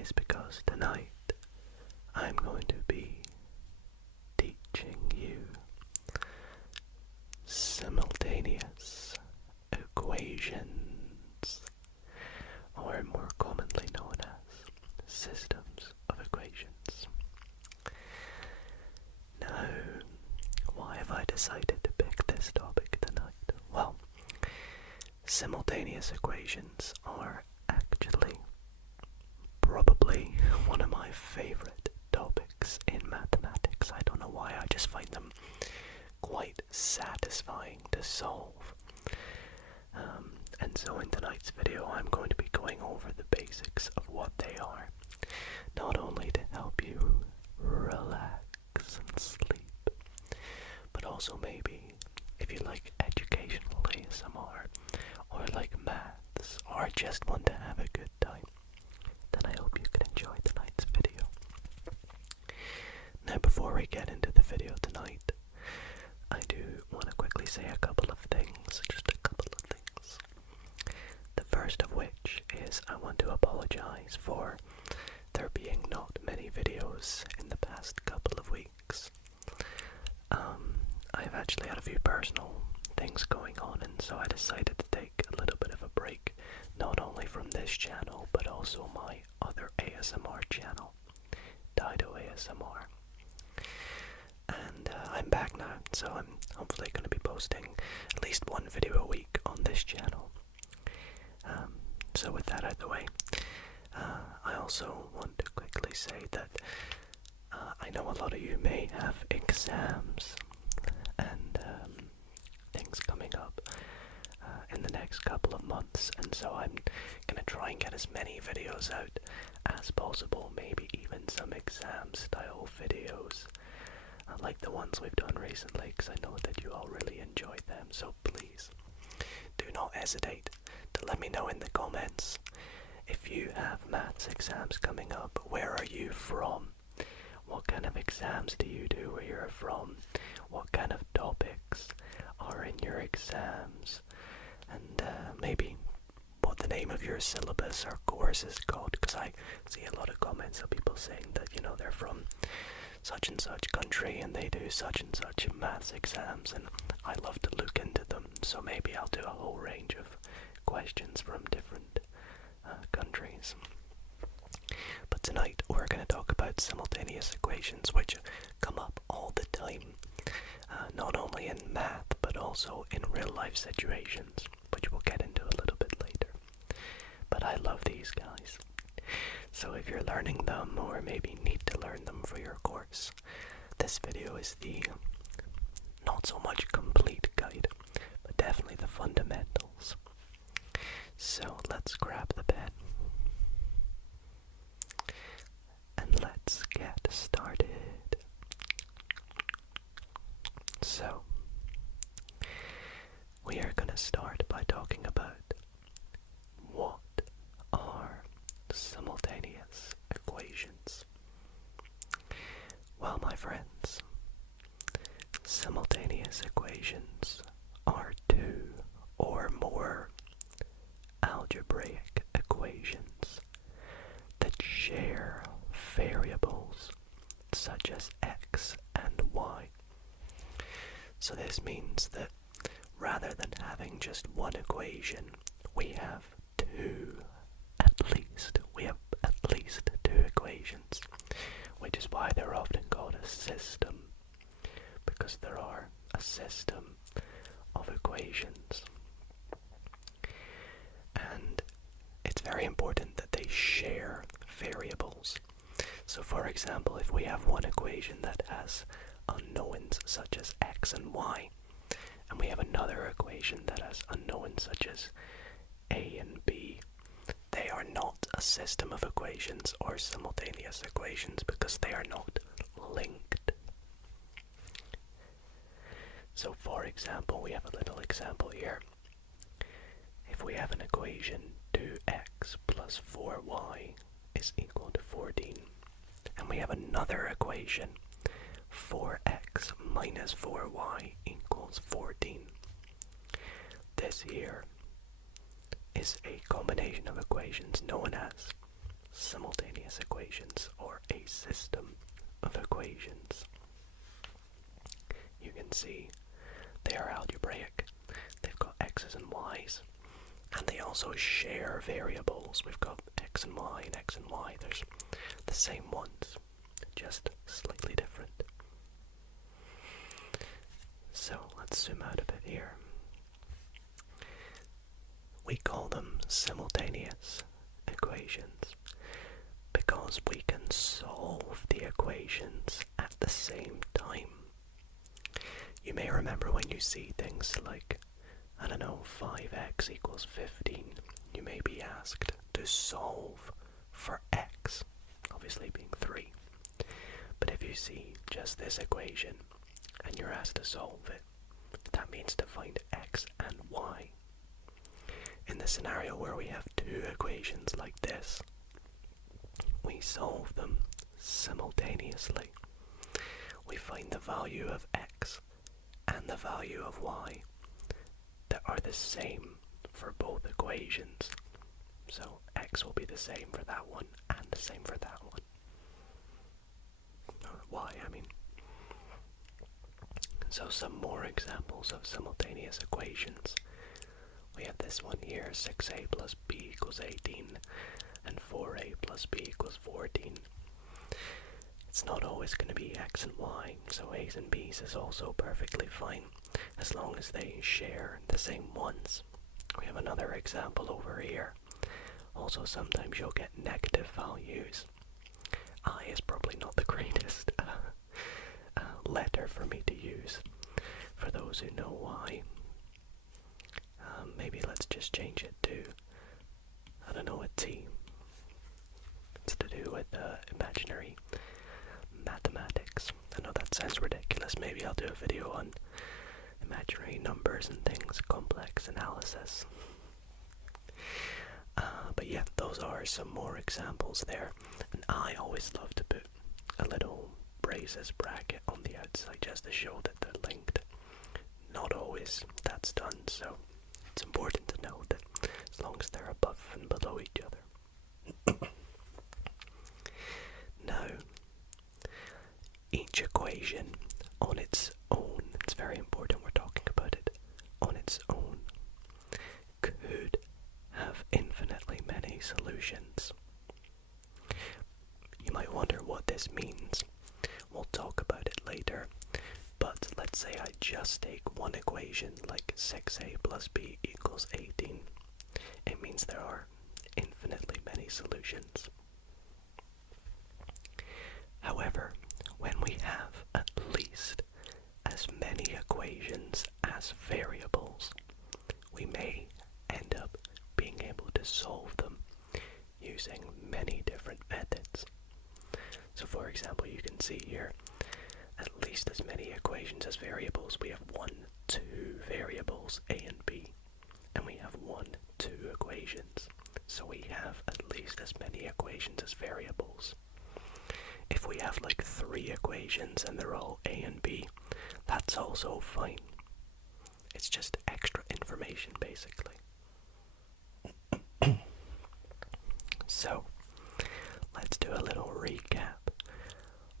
is because tonight I'm going to be teaching you simultaneous equations, or more commonly known as systems of equations. Now, why have I decided to pick this topic tonight? Well, simultaneous equations are actually probably one of my favorite topics in mathematics. I don't know why, I just find them quite satisfying to solve. And so in tonight's video I'm going to be going over the basics of what they are, not only to help you relax and sleep, but also maybe if you like educational ASMR, or like maths, or just want to have a good time, then I hope you can enjoy tonight's video. Now, before we get into the video tonight, I do want to quickly say a couple of things, just a couple of things. The first of which is I want to apologize for there being not many videos in the past couple of weeks. I've actually had a few personal things going on, and so I decided to take a little bit of a break, not only from this channel, but also my other ASMR channel, didoasmr. And I'm back now, so I'm hopefully going to be posting at least one video a week on this channel. So with that out of the way, I also want to quickly say that I know a lot of you may have exams and things coming up in the next couple of months, and so I'm going to try and get as many videos out as possible, maybe even some exam style videos like the ones we've done recently, because I know that you all really enjoyed them. So please do not hesitate to let me know in the comments if you have maths exams coming up. Where are you from? What kind of exams do you do where you're from? What kind of topics are in your exams? And maybe what the name of your syllabus or course is called, because I see a lot of comments of people saying that, you know, they're from such and such country and they do such and such maths exams, and I love to look into them, so maybe I'll do a whole range of questions from different countries. But tonight we're going to talk about simultaneous equations, which come up all the time, not only in math but also in real life situations, which we'll get into a little bit later. But I love these guys. So if you're learning them, or maybe need to learn them for your course, this video is the not so much complete guide, but definitely the fundamentals. So let's grab the pen and let's get started. So we are going to start by talking about what are simultaneous equations. Well, my friends, simultaneous equations are two or more algebraic equations that share variables such as x and y. So this means that rather than having just one equation, we have two. We have at least two equations, which is why they're often called a system, because there are a system of equations. And it's very important that they share variables. So for example, if we have one equation that has unknowns such as x and y, and we have another equation that has unknowns such as a and b, they are not a system of equations or simultaneous equations because they are not linked. So for example, we have a little example here. If we have an equation 2x plus 4y is equal to 14, and we have another equation 4x minus 4y equals 14, this here is a combination of equations known as simultaneous a system of equations. You can see they are algebraic. They've got x's and y's, and they also share variables. We've got x and y and x and y. There's the same ones, just slightly different. So let's zoom out a bit here. We call them simultaneous equations because we can solve the equations at the same time. You may remember when you see things like, I don't know, 5x equals 15, you may be asked to solve for x, obviously being 3. But if you see just this equation and you're asked to solve it, that means to find x and y. In the scenario where we have two equations like this, we solve them simultaneously. We find the value of x and the value of y that are the same for both equations. So x will be the same for that one and the same for that one. Or y, I mean. So some more examples of simultaneous equations. We have this one here, 6a plus b equals 18, and 4a plus b equals 14. It's not always going to be x and y, so a's and b's is also perfectly fine, as long as they share the same ones. We have another example over here. Also, sometimes you'll get negative values. I is probably not the greatest letter for me to use, for those who know why. Maybe let's just change it to, I don't know, a T. It's to do with imaginary mathematics. I know that sounds ridiculous. Maybe I'll do a video on imaginary numbers and things, complex analysis. But yeah, those are some more examples there. And I always love to put a little braces bracket on the outside just to show that they're linked. Not always that's done, so it's important to know that as long as they're above and below each other. Now, each equation on its own, it's very important we're talking about it, on its own, could have infinitely many solutions. You might wonder what this means. We'll talk about it later, but let's say I just take one equation like 6a plus b equals 18. It means there are infinitely many solutions. However, when we have at least as many equations as variables, we may end up being able to solve them using many different methods. So for example, you can see here at least as many equations as variables. We have 1, 2 variables, a and b, and we have 1, 2 equations. So we have at least as many equations as variables. If we have like 3 equations and they're all a and b, that's also fine. It's just extra information, basically. So, let's do a little recap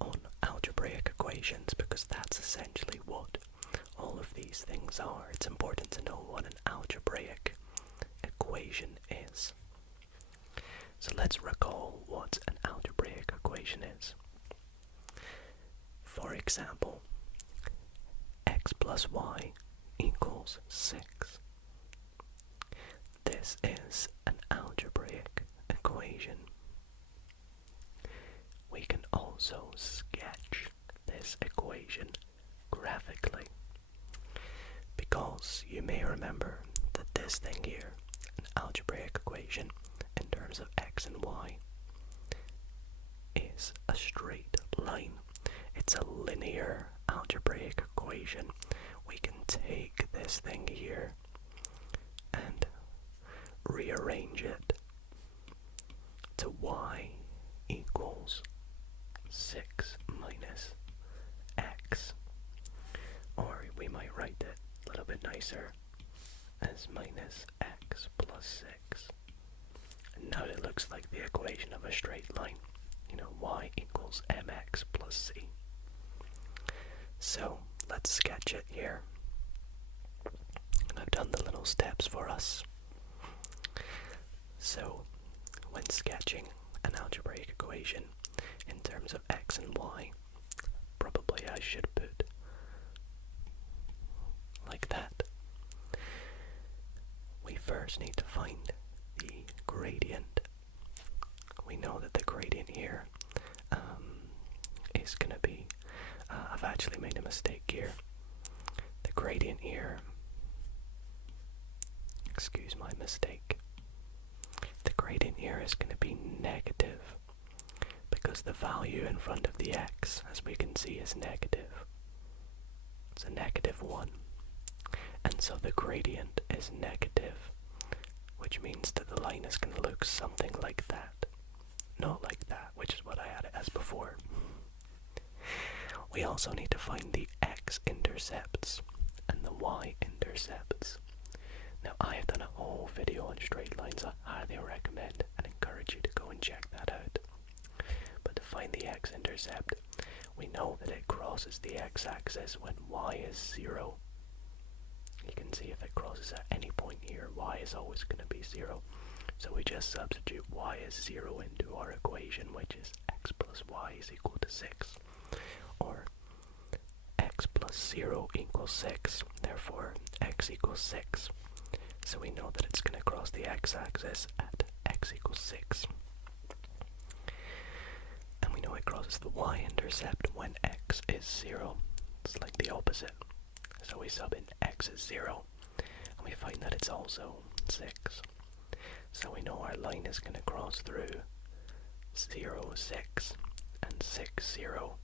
on algebraic equations, because that's essentially what all of these things are. It's important to know what an algebraic equation is. So let's recall what an algebraic equation is. For example, x plus y equals 6. This is an algebraic equation. We can also sketch this equation graphically, because you may remember that this thing here, an algebraic equation in terms of x and y, is a straight line. It's a linear algebraic equation. We can take this thing here and rearrange it to y equals 6 minus x. Or we might write it a little bit nicer as minus x plus 6. And now it looks like the equation of a straight line. You know, y equals equals mx plus c. So let's sketch it here. I've done the little steps for us. So when sketching an algebraic equation in terms of x and y, probably I should put like that. We first need to find the gradient. We know that the gradient here is going to be, I've actually made a mistake here. The gradient here, excuse my mistake, the gradient here is going to be negative because the value in front of the x, as we can see, is negative. It's a -1. And so the gradient is negative, which means that the line is going to look something like that. Not like that, which is what I had it as before. We also need to find the x-intercepts and the y-intercepts. Now, I have done a whole video on straight lines. I highly recommend and encourage you to go and check that out. But to find the x-intercept, we know that it crosses the x-axis when y is 0. You can see if it crosses at any point here, y is always going to be 0. So we just substitute y as 0 into our equation, which is x plus y is equal to 6. Or x plus 0 equals 6. Therefore, x equals 6. So we know that it's going to cross the x-axis at x equals 6. And we know it crosses the y-intercept when x is 0. It's like the opposite. So we sub in x is 0, and we find that it's also 6. So we know our line is going to cross through 0, 6, and 6, 0.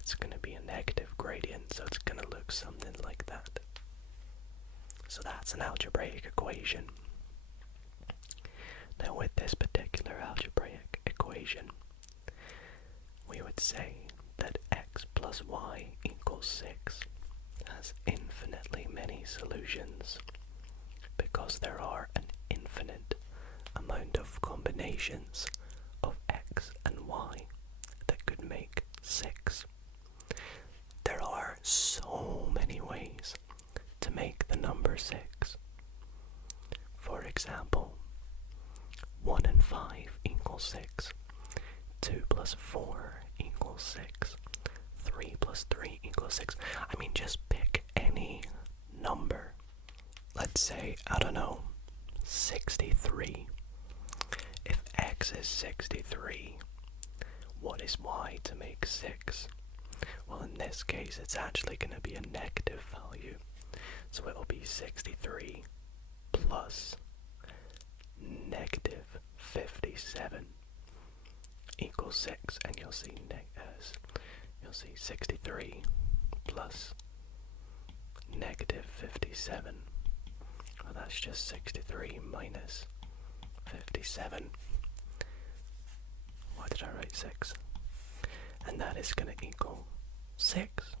It's going to be a negative gradient, so it's going to look something like that. So that's an algebraic equation. Now with this particular algebraic equation, we would say that x plus y equals 6 has infinitely many solutions because there are an infinite amount of combinations of x and y that could make 6. There are so many ways to make the number 6. For example, 1 and 5 equals 6, 2 plus 4 equals 6, 3 plus 3 equals 6. I mean, just pick any number. Let's say, I don't know, 63. If x is 63, what is y to make 6? Well, in this case, it's actually going to be a negative value. So it will be 63 plus negative 57 equals 6. And you'll see 63 plus negative 57. Well, that's just 63 minus 57. Why did I write 6? And that is going to equal 6.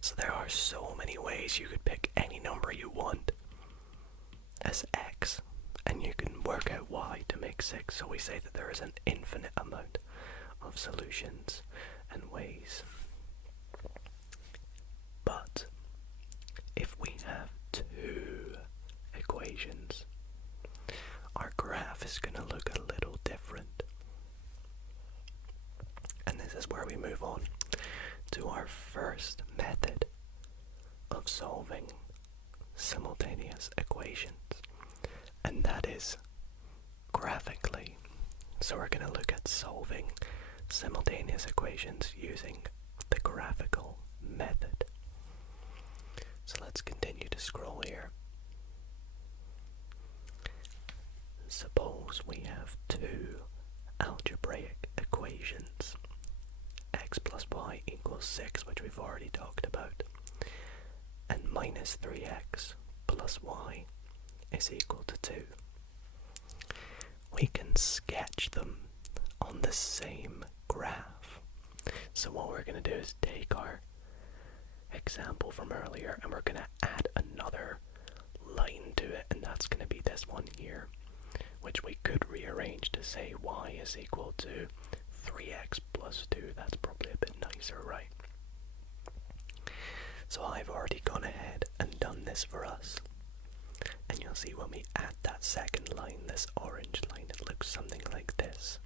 So there are so many ways you could pick any number you want as x, and you can work out y to make 6. So we say that there is an infinite amount of solutions and ways. But if we have 2 equations, our graph is going to look a little different. And this is where we move on to our first method of solving simultaneous equations, and that is graphically. So we're going to look at solving simultaneous equations using the graphical method. So let's continue to scroll here. Suppose we have 2 algebraic equations, x plus y equals 6, which we've already talked about, and minus 3x plus y is equal to 2. We can sketch them on the same graph. So what we're going to do is take our example from earlier and we're going to add another line to it, and that's going to be this one here, which we could rearrange to say y is equal to 3x plus 2. That's probably a bit nicer, right? So I've already gone ahead and done this for us. And you'll see when we add that second line, this orange line, it looks something like this.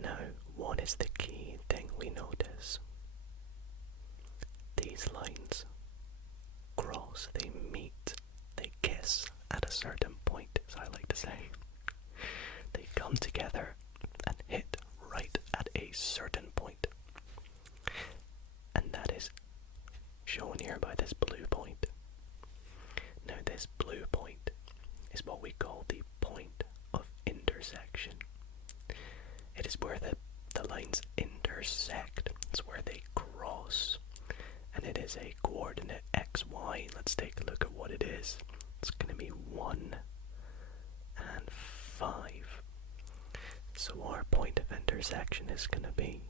Now, what is the key thing we notice? These lines cross, they meet, they kiss at a certain point, as I like to say. They come together and hit right at a certain point. And that is shown here by this blue point. Now this blue point is what we call the point of intersection. It is where the lines intersect. It's where they cross. And it is a coordinate xy. Let's take a look at what it is. It's going to be 1 and 5. So our point of intersection is going to be,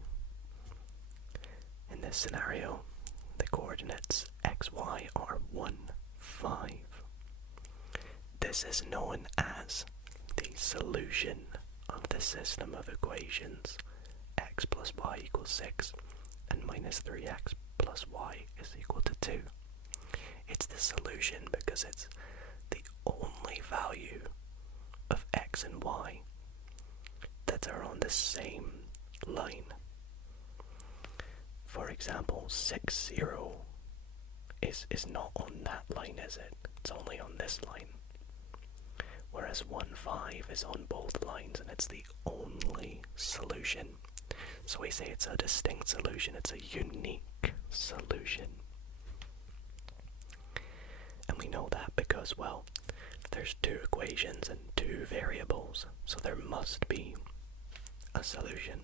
in this scenario, the coordinates xy are 1, 5. This is known as the solution of the system of equations x plus y equals 6 and minus 3x plus y is equal to 2. It's the solution because it's the only value of x and y that are on the same line. For example, 6, 0 is not on that line, is it? It's only on this line. Whereas 1, 5 is on both lines, and it's the only solution. So we say it's a distinct solution, it's a unique solution. And we know that because, well, there's two equations and two variables, so there must be a solution.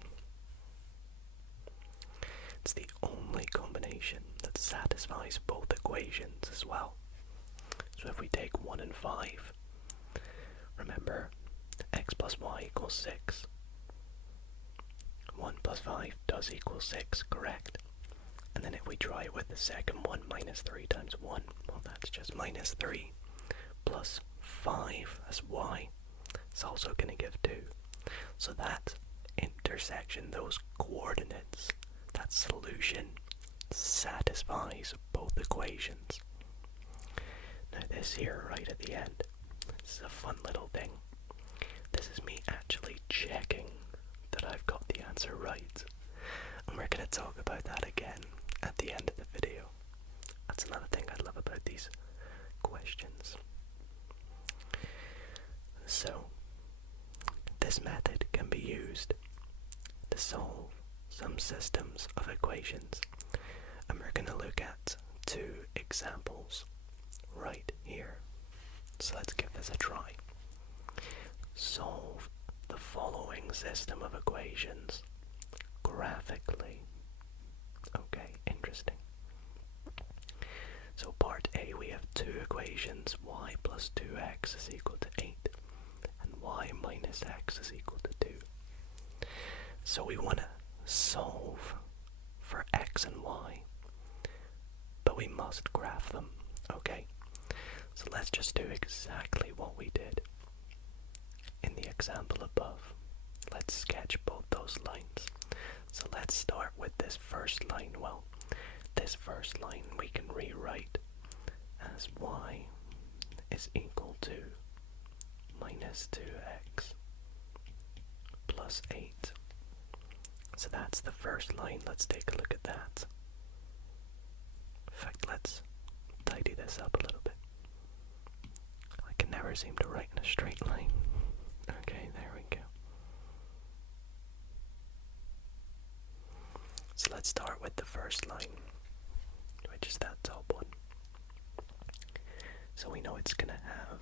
It's the only combination that satisfies both equations as well. So if we take 1 and 5, remember, x plus y equals 6. 1 plus 5 does equal 6, correct? And then if we try it with the second one, minus 3 times 1, well, that's just minus 3 plus 5 as y. It's also going to give 2. So that intersection, those coordinates, that solution satisfies both equations. Now this here right at the end, this is a fun little thing. This is me actually checking that I've got the answer right. And we're going to talk about that again at the end of the video. That's another thing I love about these questions. So, this method can be used to solve some systems of equations. And we're going to look at 2 examples right here. So let's give this a try. Solve the following system of equations graphically. Okay, interesting. So part A, we have 2 equations. Y plus 2x is equal to 8 and y minus x is equal to 2. So we want to solve for x and y, but we must graph them, okay? So let's just do exactly what we did in the example above. Let's sketch both those lines. So let's start with this first line. Well, this first line we can rewrite as y is equal to minus 2x plus 8. So that's the first line. Let's take a look at that. In fact, let's tidy this up a little bit. I can never seem to write in a straight line. Okay, there we go. So let's start with the first line, which is that top one. So we know it's going to have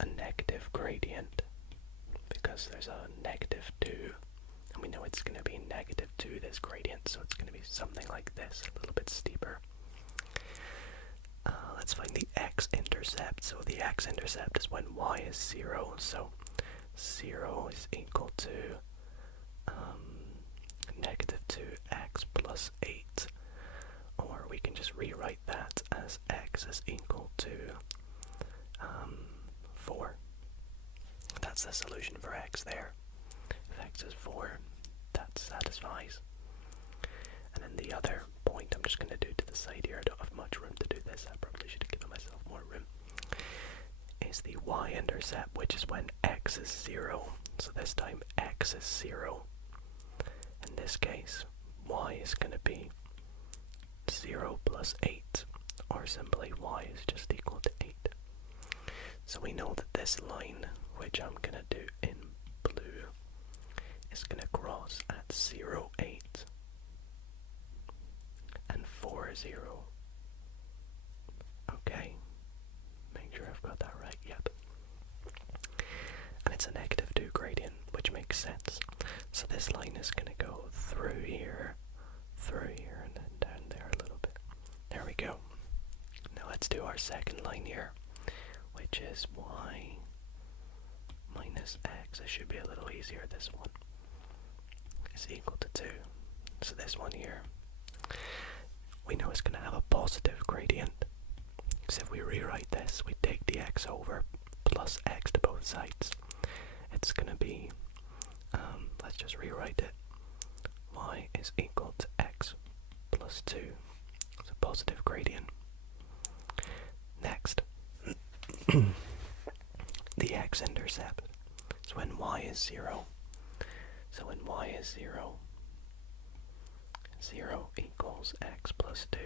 a negative gradient because there's a negative 2. And we know it's going to be negative 2, this gradient, so it's going to be something like this, a little bit steeper. Let's find the x-intercept. So the x-intercept is when y is 0, so 0 is equal to negative 2x plus 8. Or we can just rewrite that as x is equal to 4. That's the solution for x there. If x satisfies. And then the other point I'm just going to do to the side here, I don't have much room to do this, I probably should have given myself more room, is the y-intercept, which is when x is 0. So this time x is 0. In this case, y is going to be 0 plus 8, or simply y is just equal to 8. So we know that this line, which I'm going to do in blue, is going to cross at 0, 8 and 4, 0. Okay, make sure I've got that right, yep. And it's a negative 2 gradient, which makes sense. So this line is going to go through here, and then down there a little bit. There we go. Now let's do our second line here, which is y minus x. It should be a little easier, this one. Is equal to 2. So this one here, we know it's going to have a positive gradient. Because if we rewrite this, we take the x over plus x to both sides. It's going to be, let's just rewrite it. Y is equal to x plus 2. It's a positive gradient. Next, the x-intercept is when y is 0. So when y is 0, 0 equals x plus 2,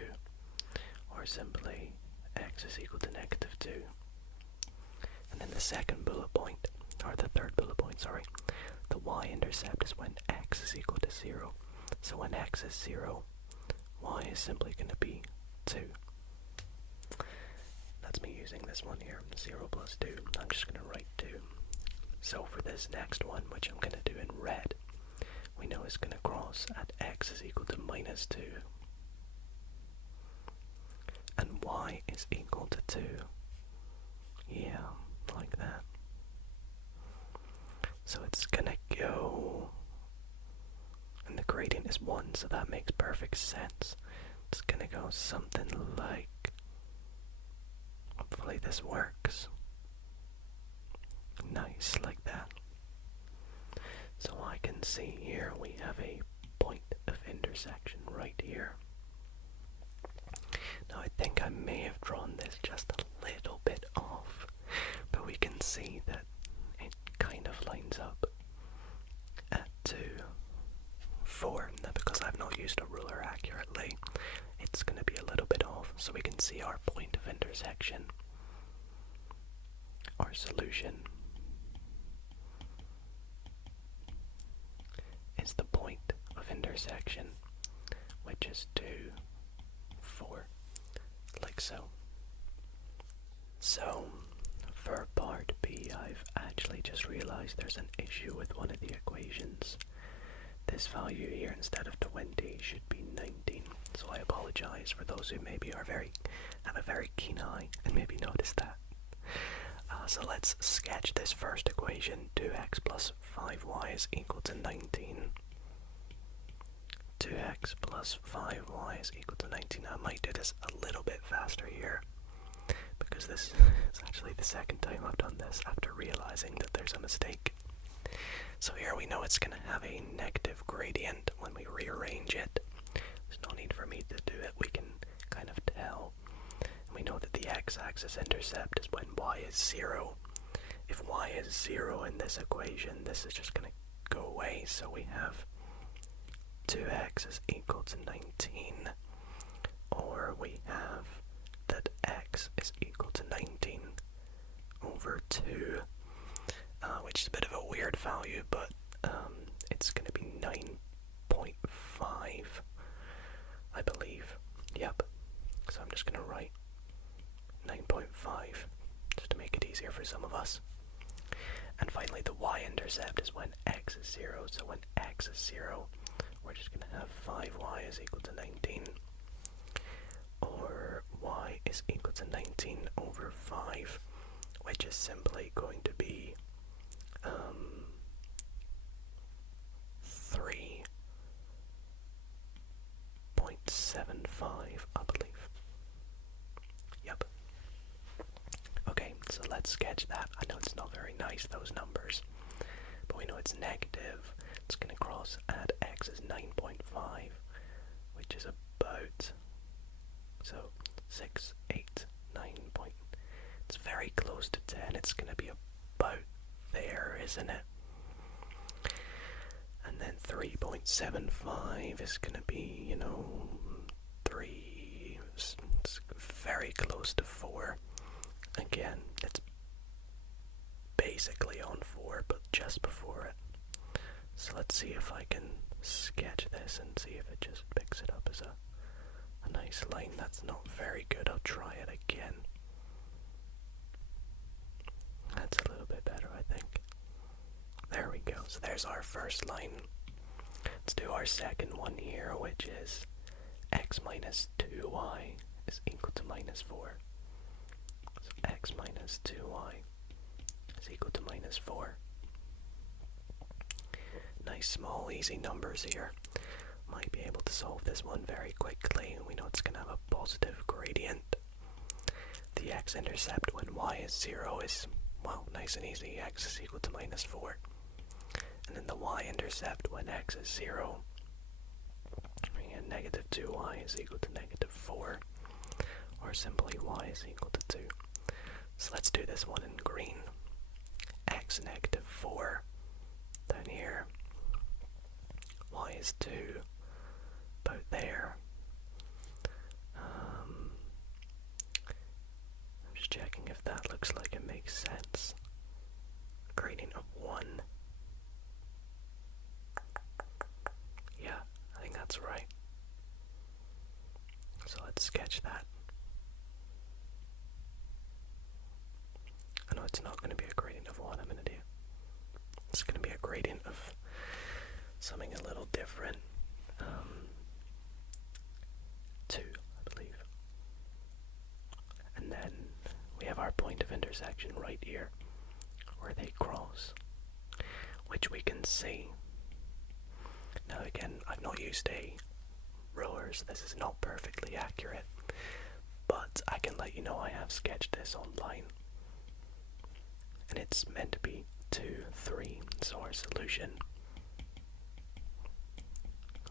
or simply x is equal to negative 2. And then the second bullet point, or the third bullet point, sorry, the y-intercept is when x is equal to 0. So when x is 0, y is simply going to be 2. That's me using this one here, 0 plus 2. I'm just going to write 2. So for this next one, which I'm going to do in red, we know it's going to cross at x is equal to minus 2. And y is equal to 2. Yeah, like that. So it's going to go, and the gradient is 1, so that makes perfect sense. It's going to go something like, hopefully this works. Nice, like that. So I can see here we have a point of intersection right here. Now I think I may have drawn this just a little bit off, but we can see that it kind of lines up at 2, 4. Now because I've not used a ruler accurately, it's going to be a little bit off, so we can see our point of intersection, our solution, is the point of intersection, which is 2, 4, like so. So, for part B, I've actually just realized there's an issue with one of the equations. This value here, instead of 20, should be 19. So I apologize for those who maybe have a very keen eye and maybe noticed that. So let's sketch this first equation. 2x plus 5y is equal to 19. 2x plus 5y is equal to 19. I might do this a little bit faster here, because this is actually the second time I've done this after realizing that there's a mistake. So here we know it's going to have a negative gradient when we rearrange it. There's no need for me to do it, we can kind of tell. And we know that the x-axis intercept is when y is 0. If y is 0 in this equation, this is just going to go away, so we have 2x is equal to 19, or we have that x is equal to 19 over 2, which is a bit of a weird value, but it's going to be 9.5, I believe. Yep. So I'm just going to write 9.5, just to make it easier for some of us. And finally, the y-intercept is when x is 0, so when x is 0, we're just going to have 5y is equal to 19, or y is equal to 19 over 5, which is simply going to be 3.75, I believe. Yep. Okay, so let's sketch that. I know it's not very nice, those numbers, but we know it's negative, it's going to cross at x is 9.5, which is about, so 6, 8, 9 point. It's very close to 10. It's going to be about there, isn't it? And then 3.75 is going to be, 3. It's very close to 4. Again, it's basically on 4, but just before it. So let's see if I can sketch this and see if it just picks it up as a nice line. That's not very good. I'll try it again. That's a little bit better, I think. There we go. So there's our first line. Let's do our second one here, which is x minus 2y is equal to minus 4. So x minus 2y is equal to minus 4. Nice, small, easy numbers here. Might be able to solve this one very quickly. We know it's going to have a positive gradient. The x-intercept when y is 0 is, well, nice and easy. X is equal to minus 4. And then the y-intercept when x is 0, we get negative 2y is equal to negative 4. Or simply y is equal to 2. So let's do this one in green. X negative 4 down here. Y is 2 about there. I'm just checking if that looks like it makes sense. Gradient of 1. Yeah, I think that's right. So let's sketch that. I know it's not going to be a gradient of 1 I'm going to do. It's going to be a gradient of something a little different. 2, I believe. And then we have our point of intersection right here, where they cross, which we can see. Now again, I've not used a ruler, so this is not perfectly accurate, but I can let you know I have sketched this online. And it's meant to be 2, 3, so our solution,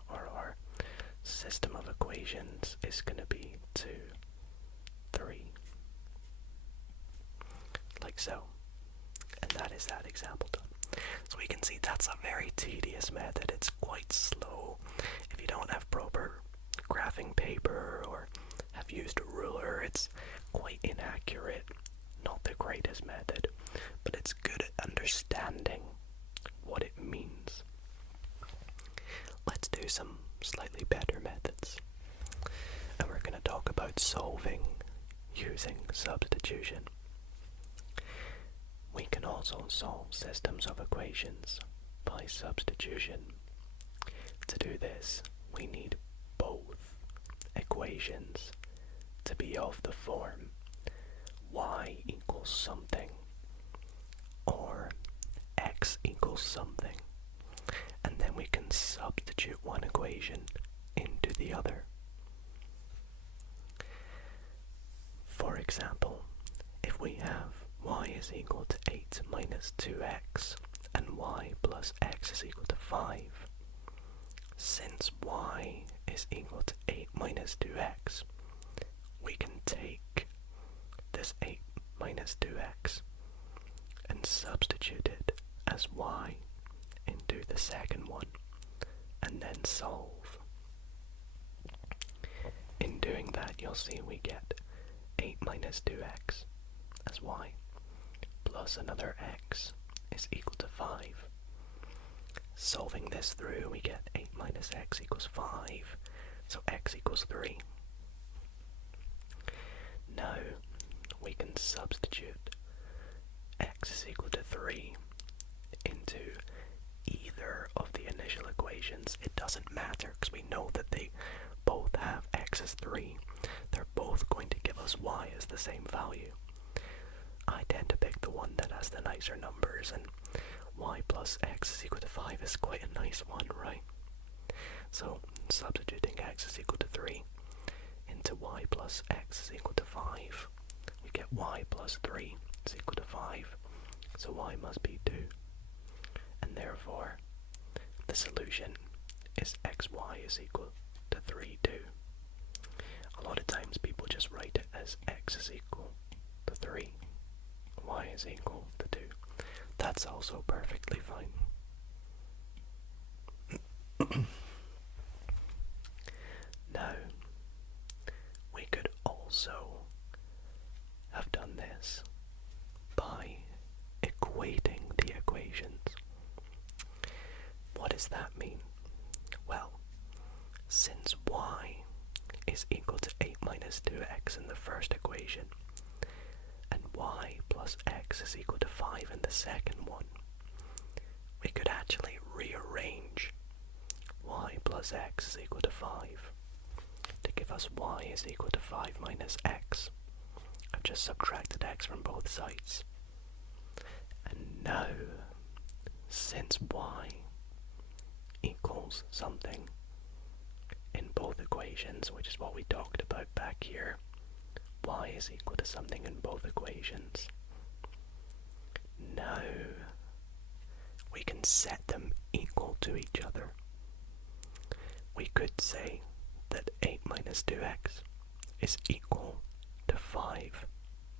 or our system of equations, is going to be 2, 3, like so. And that is that example done. So we can see that's a very tedious method. It's quite slow. If you don't have proper graphing paper or have used a ruler, it's quite inaccurate. Not the greatest method, but it's good at understanding what it means. Let's do some slightly better methods. And we're going to talk about solving using substitution. We can also solve systems of equations by substitution. To do this, we need both equations to be of the form y equals something or x equals something, and then we can substitute one equation into the other. For example, if we have y is equal to 8 minus 2x and y plus x is equal to 5, since y is equal to 8 minus 2x, we can take this 8 minus 2x and substitute it as y into the second one, and then solve. In doing that, you'll see we get 8 minus 2x as y, plus another x is equal to 5. Solving this through, we get 8 minus x equals 5, so x equals 3. Now, we can substitute x is equal to 3 into either of the initial equations. It doesn't matter because we know that they both have x as 3. They're both going to give us y as the same value. I tend to pick the one that has the nicer numbers, and y plus x is equal to 5 is quite a nice one, right? So, substituting x is equal to 3 into y plus x is equal to 5, we get y plus 3 is equal to 5, so y must be 2. And therefore, the solution is xy is equal to 3, 2. A lot of times people just write it as x is equal to 3, y is equal to 2. That's also perfectly fine. Now, we could also have done this by equating the equations. What does that mean? Well, since y is equal to 8 minus 2x in the first equation, and y plus x is equal to 5 in the second one, we could actually rearrange y plus x is equal to 5 to give us y is equal to 5 minus x. I've just subtracted x from both sides. And now, since y equals something in both equations, which is what we talked about back here, y is equal to something in both equations. Now, we can set them equal to each other. We could say that 8 minus 2x is equal to 5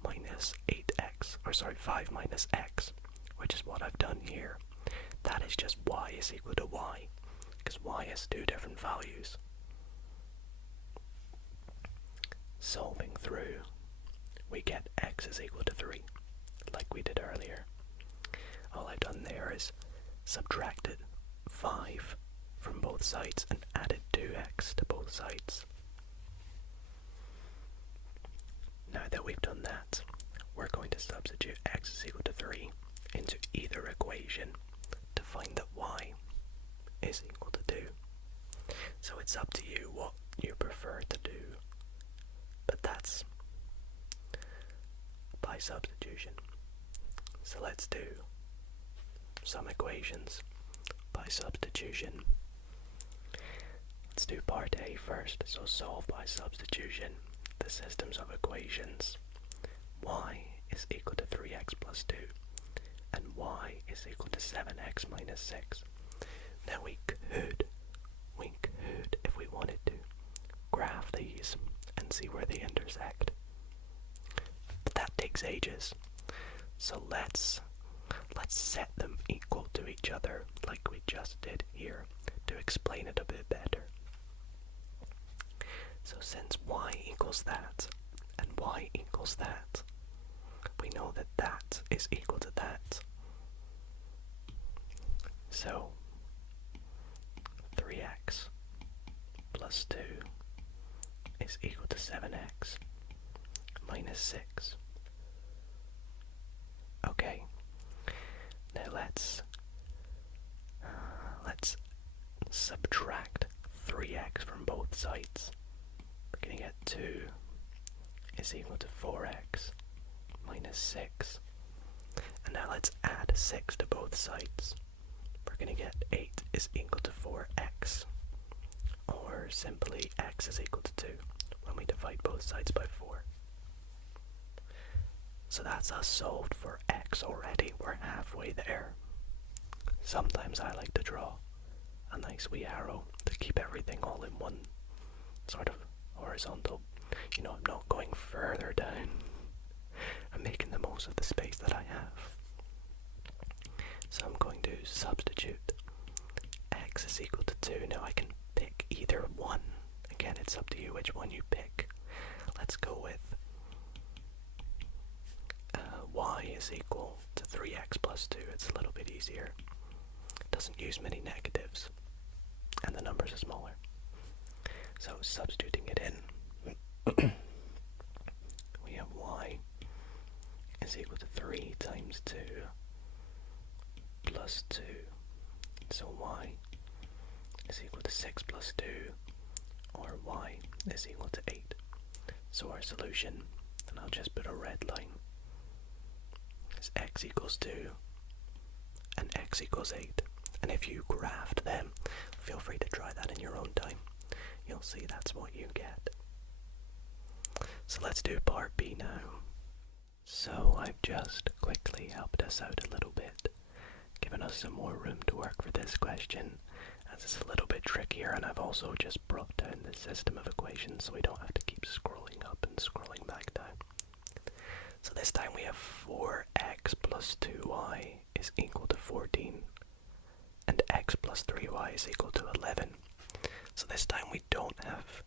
minus 8x, 5 minus x, which is what I've done here. That is just y is equal to y, because y has two different values. Solving through, we get x is equal to 3, like we did earlier. All I've done there is subtracted 5 from both sides and added 2x to both sides. Now that we've done that, we're going to substitute x is equal to 3 into either equation to find that y is equal to 2. So it's up to you what you prefer to do, but that's by substitution. So let's do some equations by substitution. Let's do part A first. So solve by substitution the systems of equations. Y is equal to 3x plus 2 and y is equal to 7x minus 6. Now we could, if we wanted to, graph these and see where they intersect. But that takes ages. So let's set them equal to each other like we just did here to explain it a bit better. So since y equals that and y equals that, we know that that is equal to that. So 3x plus 2 is equal to 7x minus 6. Okay, now let's subtract 3x from both sides. We're going to get 2 is equal to 4x minus 6. And now let's add 6 to both sides. We're going to get 8 is equal to 4x. Or simply x is equal to 2 when we divide both sides by 4. So that's us solved for x already. We're halfway there. Sometimes I like to draw a nice wee arrow to keep everything all in one sort of horizontal. You know, I'm not going further down. I'm making the most of the space that I have. So I'm going to substitute x is equal to 2. Now I can pick either one. Again, it's up to you which one you pick. Let's go with y is equal to 3x plus 2. It's a little bit easier. It doesn't use many negatives. And the numbers are smaller. So substituting it in, we have y is equal to 3 times 2 plus 2. So y is equal to 6 plus 2, or y is equal to 8. So our solution, and I'll just put a red line, is x equals 2 and x equals 8. And if you graphed them, feel free to try that in your own time. You'll see that's what you get. So let's do part B now. So I've just quickly helped us out a little bit, given us some more room to work for this question, as it's a little bit trickier, and I've also just brought down the system of equations so we don't have to keep scrolling up and scrolling back down. So this time we have 4x plus 2y is equal to 14, and x plus 3y is equal to 11. So this time we don't have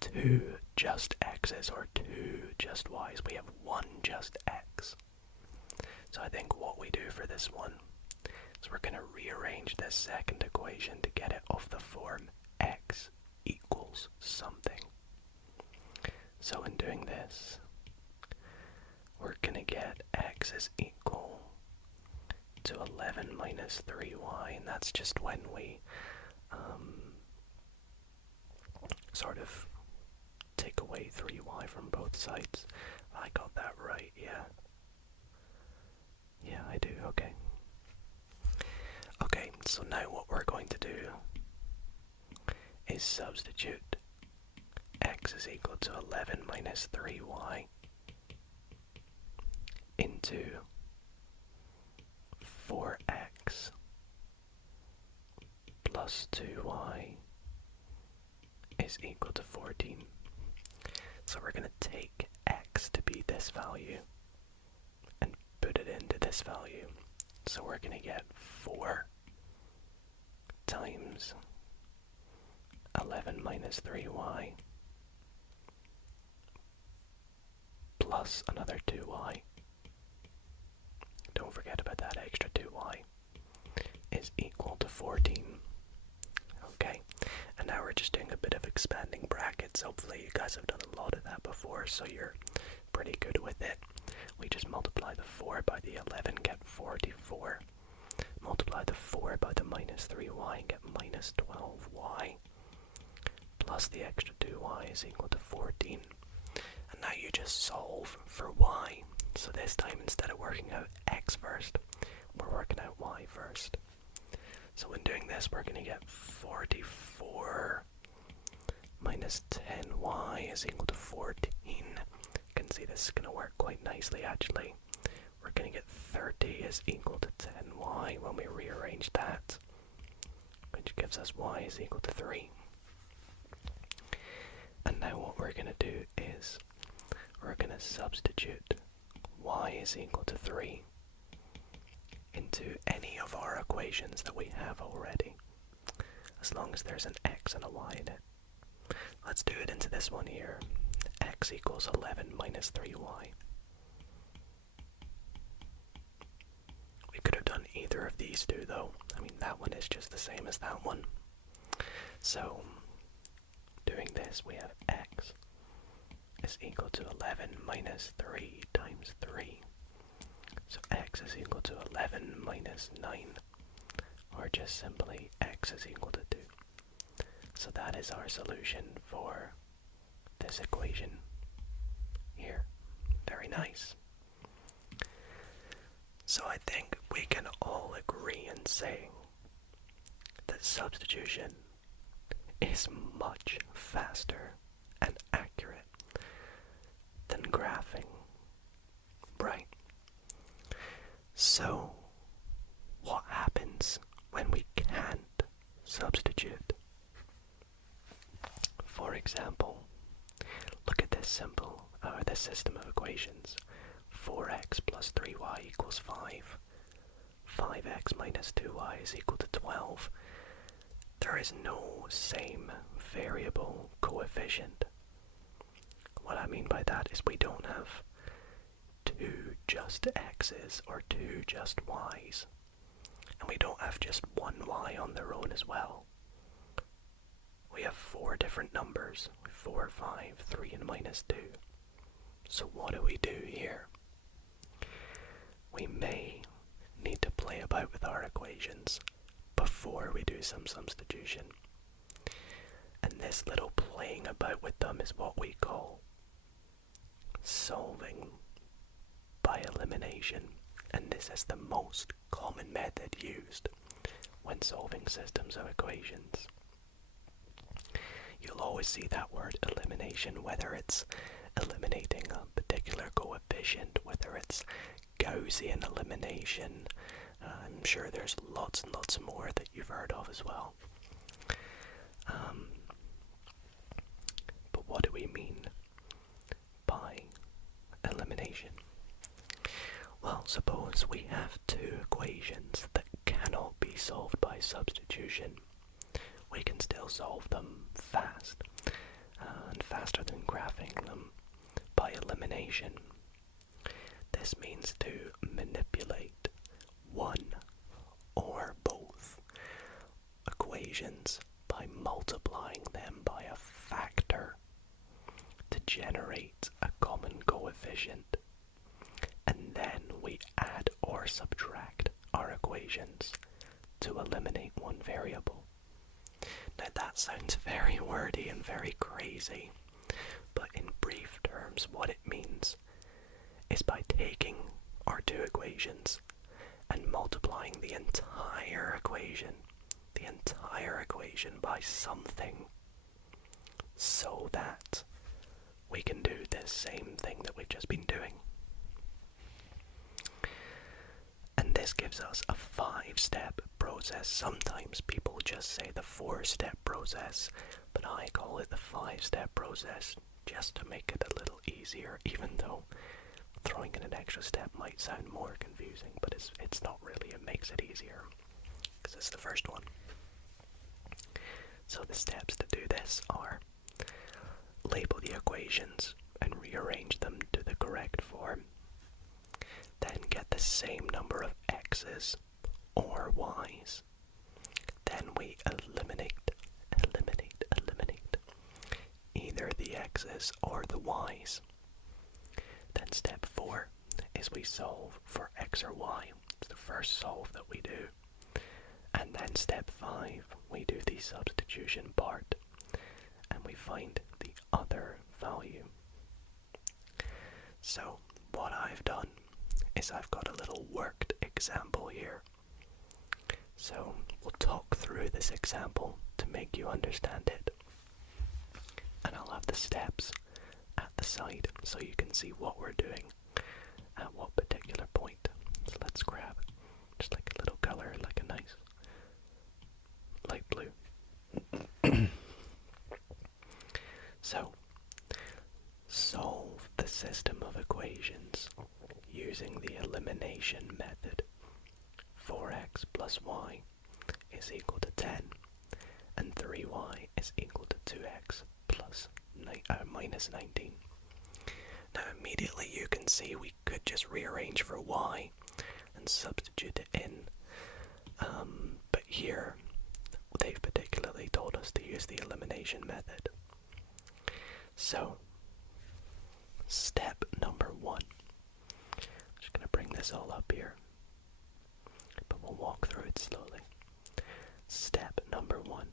2 just x's or 2 just y's, we have 1 just x. So I think what we do for this one is we're going to rearrange this second equation to get it of the form x equals something. So in doing this, we're going to get x is equal to 11 minus 3y, and that's just when we sort of take away 3y from both sides. I got that right, yeah. Yeah, I do, okay. Okay, so now what we're going to do is substitute x is equal to 11 minus 3y into 4x plus 2y is equal to 14. So we're going to take x to be this value and put it into this value. So we're going to get 4 times 11 minus 3y plus another 2y. Don't forget about that extra 2y is equal to 14. Okay, and now we're just doing a bit of expanding brackets. Hopefully you guys have done a lot of that before, so you're pretty good with it. We just multiply the 4 by the 11, get 44. Multiply the 4 by the minus 3y and get minus 12y. Plus the extra 2y is equal to 14. And now you just solve for y. So this time, instead of working out x first, we're working out y first. So in doing this, we're going to get 44 minus 10y is equal to 14. You can see this is going to work quite nicely, actually. We're going to get 30 is equal to 10y when we rearrange that, which gives us y is equal to 3. And now what we're going to do is we're going to substitute y is equal to 3 into any of our equations that we have already, as long as there's an x and a y in it. Let's do it into this one here. X equals 11 minus 3y. We could have done either of these two though. I mean, that one is just the same as that one. So, doing this, we have x is equal to 11 minus 3 times 3. So x is equal to 11 minus 9, or just simply x is equal to 2. So that is our solution for this equation here. Very nice. So I think we can all agree in saying that substitution is much faster and accurate than graphing, right? So, what happens when we can't substitute? For example, look at this this system of equations. 4x plus 3y equals 5. 5x minus 2y is equal to 12. There is no same variable coefficient. What I mean by that is we don't have 2 just x's or 2 just y's. And we don't have just one y on their own as well. We have 4 different numbers, 4, 5, 3, and minus 2. So what do we do here? We may need to play about with our equations before we do some substitution. And this little playing about with them is what we call solving by elimination. And this is the most common method used when solving systems of equations. You'll always see that word elimination, whether it's eliminating a particular coefficient, whether it's Gaussian elimination, I'm sure there's lots and lots more that you've heard of as well. But what do we mean by elimination? Well, suppose we have two equations that cannot be solved by substitution. We can still solve them fast, and faster than graphing them by elimination. This means to manipulate one or both equations by multiplying them by a factor to generate a common coefficient, and then we add or subtract our equations to eliminate one variable. Now that sounds very wordy and very crazy, but in brief terms what it means is by taking our two equations and multiplying the entire equation by something, so that we can do this same thing that we've just been doing. And this gives us a 5-step process. Sometimes people just say the 4-step process, but I call it the 5-step process just to make it a little easier, even though throwing in an extra step might sound more confusing, but it's not really. It makes it easier because it's the first one. So the steps to do this are: label the equations and rearrange them to the correct form. Then get the same number of x's or y's. Then we eliminate either the x's or the y's. Then step 4 is we solve for x or y. It's the first solve that we do. And then step 5, we do the substitution part, and we find the other value. So what I've done is I've got a little worked example here. So we'll talk through this example to make you understand it. And I'll have the steps at the side so you can see what we're doing at what particular point. So let's grab just like a little color, like a nice light blue. So, solve the system of equations using the elimination method. 4x plus y is equal to 10, and 3y is equal to 2x plus minus 19. Now immediately you can see we could just rearrange for y and substitute it in, but here they've particularly told us to use the elimination method. So, step number 1. I'm just going to bring this all up here, but we'll walk through it slowly. Step number 1.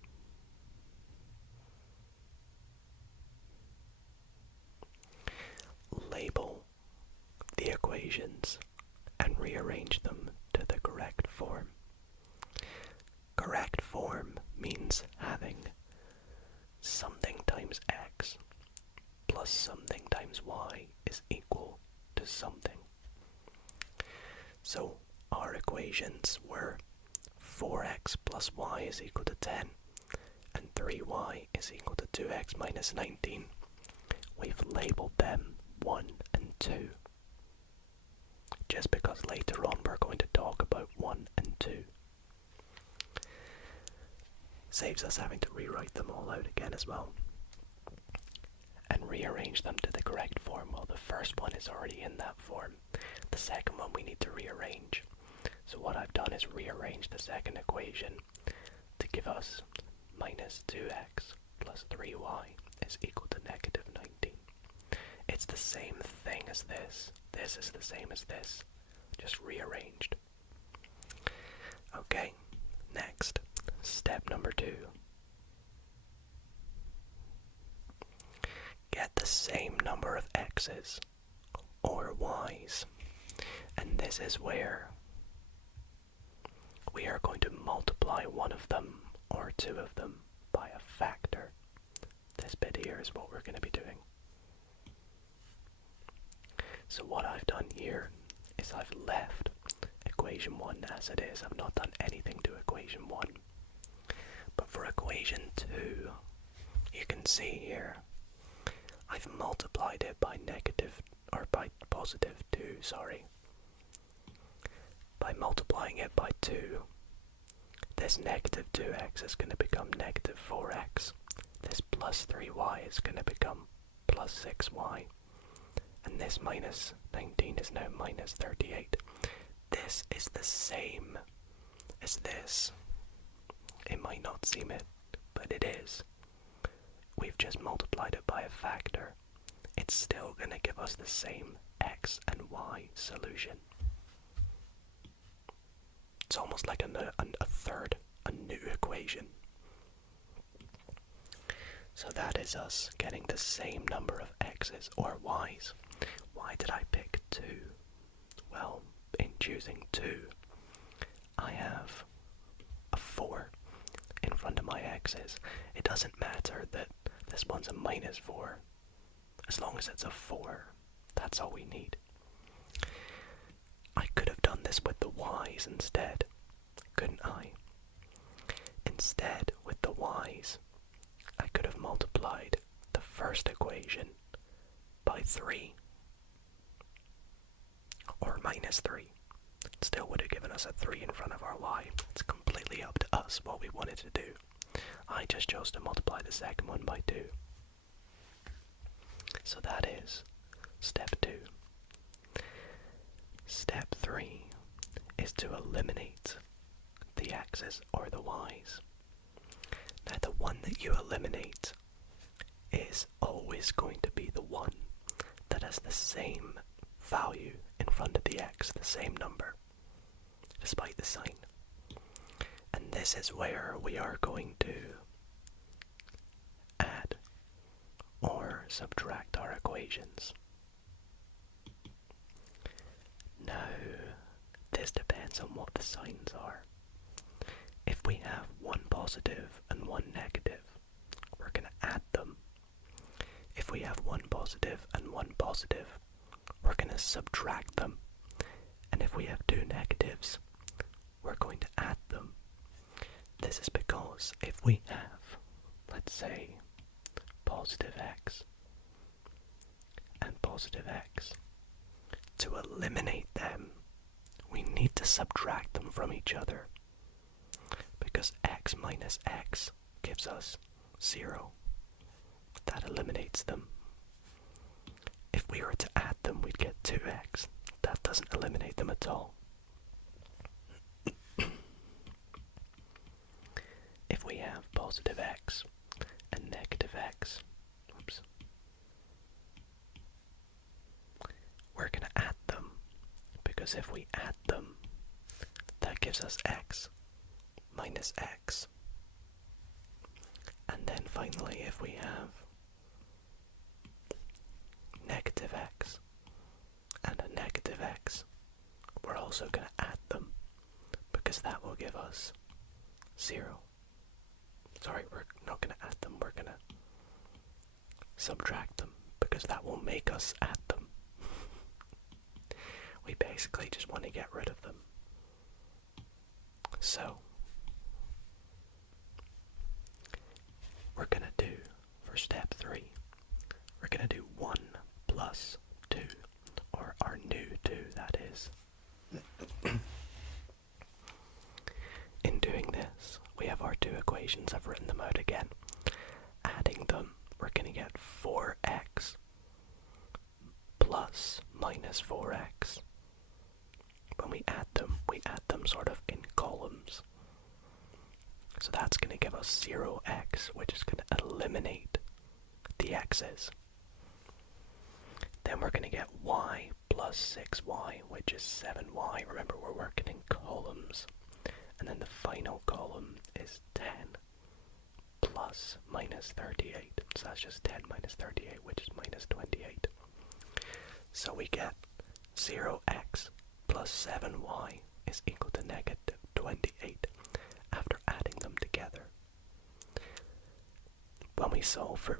Label the equations and rearrange them to the correct form. Correct form means having something times x plus something times y is equal to something. So our equations were 4x plus y is equal to 10 and 3y is equal to 2x minus 19. We've labelled them 1 and 2, just because later on we're going to talk about 1 and 2. Saves us having to rewrite them all out again as well, and rearrange them to the correct form. Well, the first one is already in that form. The second one we need to rearrange. So what I've done is rearrange the second equation to give us minus 2x plus 3y is equal to negative 19. It's the same thing as this. This is the same as this, just rearranged. Okay, next, step number 2. Get the same number of x's or y's, and this is where we are going to multiply one of them or two of them by a factor. This bit here is what we're going to be doing. So what I've done here is I've left equation 1 as it is. I've not done anything to equation 1. But for equation 2, you can see here, I've multiplied it by positive 2, sorry. By multiplying it by 2, this negative 2x is going to become negative 4x. This plus 3y is going to become plus 6y. And this minus 19 is now minus 38. This is the same as this. It might not seem it, but it is. We've just multiplied it by a factor. It's still going to give us the same x and y solution. It's almost like a new equation. So that is us getting the same number of x's or y's. Why did I pick 2? Well, in choosing 2, I have a 4 in front of my x's. It doesn't matter that this one's a minus 4. As long as it's a 4, that's all we need. I could have done this with the y's instead, couldn't I? Instead, with the y's, I could have multiplied the first equation by 3, or minus 3. It still would have given us a 3 in front of our y. It's completely up to us what we wanted to do. I just chose to multiply the second one by 2. So that is step 2. Step 3 is to eliminate the x's or the y's. Now the one that you eliminate is always going to be the one that has the same value in front of the x, the same number, despite the sign. And this is where we are going to add or subtract our equations. Now, this depends on what the signs are. If we have one positive and one negative, we're going to add them. If we have one positive and one positive, we're going to subtract them. And if we have two negatives, we're going to add them. This is because if we have, let's say, positive x and positive x, to eliminate them, we need to subtract them from each other, because x minus x gives us 0. That eliminates them. If we were to add them, we'd get 2x. That doesn't eliminate them at all. If we have positive x and negative x, we're going to add them, because if we add them, that gives us x minus x. And then finally, if we have negative x and a negative x, we're also going to add them, because that will give us 0. Sorry, we're not going to add them, we're going to subtract them, because that will make us add them. We basically just want to get rid of them. So, we're going to do, for step 3, we're going to do 1 plus 2, or our new 2, that is. In doing this, we have our 2 equations. I've written them out again. Adding them, we're going to get 4x plus minus 4x. When we add them sort of in columns. So that's going to give us 0x, which is going to eliminate the x's. Then we're going to get y plus 6y, which is 7y. Remember, we're working in columns. And then the final column is 10 plus minus 38. So that's just 10 minus 38, which is minus 28. So we get 0x plus 7y is equal to negative 28 after adding them together. When we solve for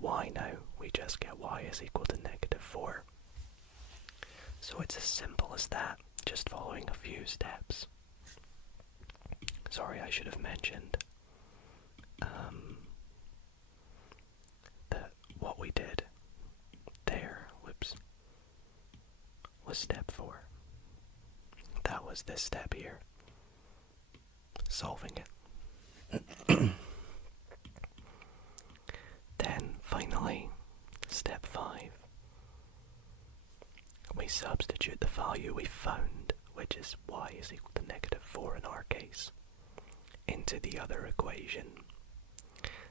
y now, we just get y is equal to negative 4. So it's as simple as that. just following a few steps. Sorry, I should have mentioned that what we did there, was step 4. That was this step here, solving it. Then, finally, step 5. We substitute the value we found, which is y is equal to -4 in our case, into the other equation.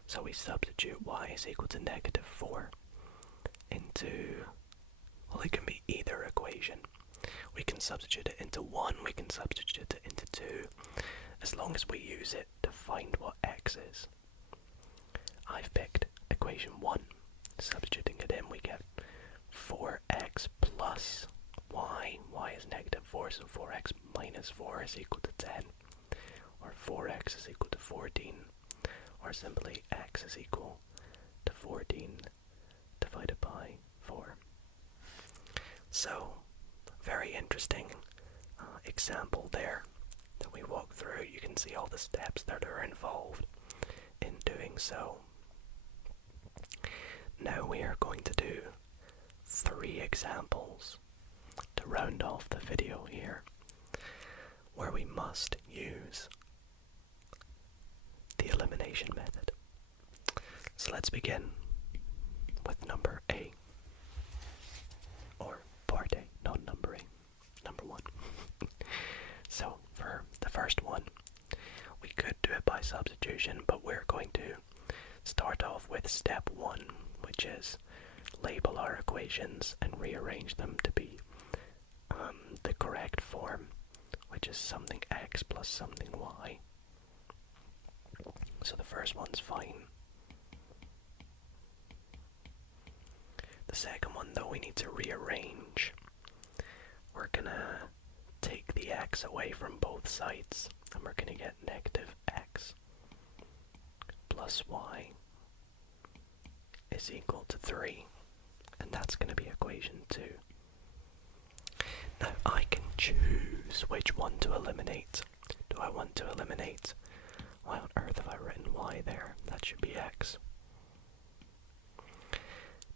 So we substitute y is equal to -4 into, well, it can be either equation. We can substitute it into 1, we can substitute it into 2, as long as we use it to find what x is. I've picked equation 1. Substituting it in, we get 4x plus y. Y is -4, so 4x minus 4 is equal to 10. Or 4x is equal to 14. Or simply x is equal to 14 divided by 4. So, very interesting example there that we walk through. You can see all the steps that are involved in doing so. Now we are going to do 3 examples to round off the video here, where we must use the elimination method. So let's begin with number A, or part A, not number A, number 1. So for the first one, we could do it by substitution, but we're going to start off with step 1, which is label our equations and rearrange them to be the correct form, which is something x plus something y. So the first one's fine. The second one, though, we need to rearrange. We're gonna take the x away from both sides, and we're gonna get -x plus y is equal to 3. And that's going to be equation 2. Now I can choose which one to eliminate. Do I want to eliminate? Why on earth have I written y there? That should be x.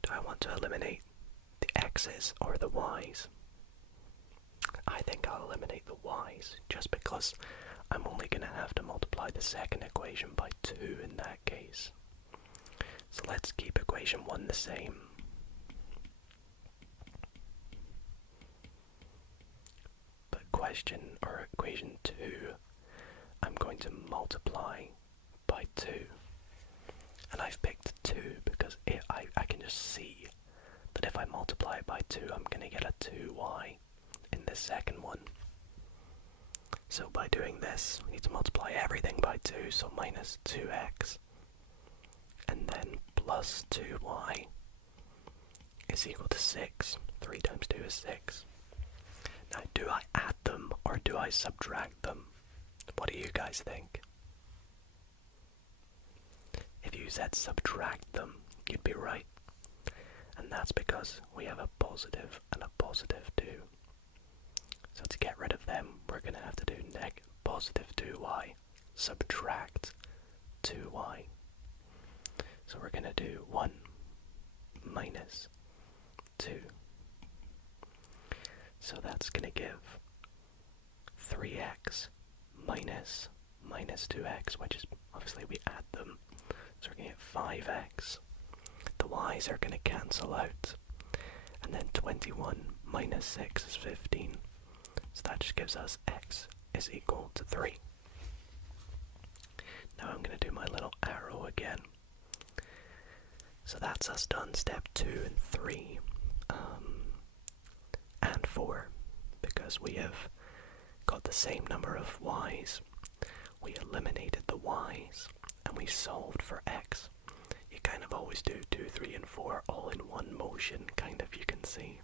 Do I want to eliminate the x's or the y's? I think I'll eliminate the y's, just because I'm only going to have to multiply the second equation by 2 in that case. So let's keep equation 1 the same. But equation 2, I'm going to multiply by 2. And I've picked 2 because I can just see that if I multiply it by 2, I'm going to get a 2y in the second one. So by doing this, we need to multiply everything by 2, so minus 2x. And then plus 2y is equal to 6. 3 times 2 is 6. Now, do I add them or do I subtract them? What do you guys think? If you said subtract them, you'd be right. And that's because we have a positive and a positive 2. So to get rid of them, we're going to have to do positive 2y subtract 2y. So we're going to do 1 minus 2. So that's going to give 3x minus 2x, which is, obviously we add them. So we're going to get 5x. The y's are going to cancel out. And then 21 minus 6 is 15. So that just gives us x is equal to 3. Now I'm going to do my little arrow again. So that's us done step 2 and 3 and 4, because we have got the same number of y's. We eliminated the y's and we solved for x. You kind of always do 2, 3, and 4 all in one motion, kind of, you can see.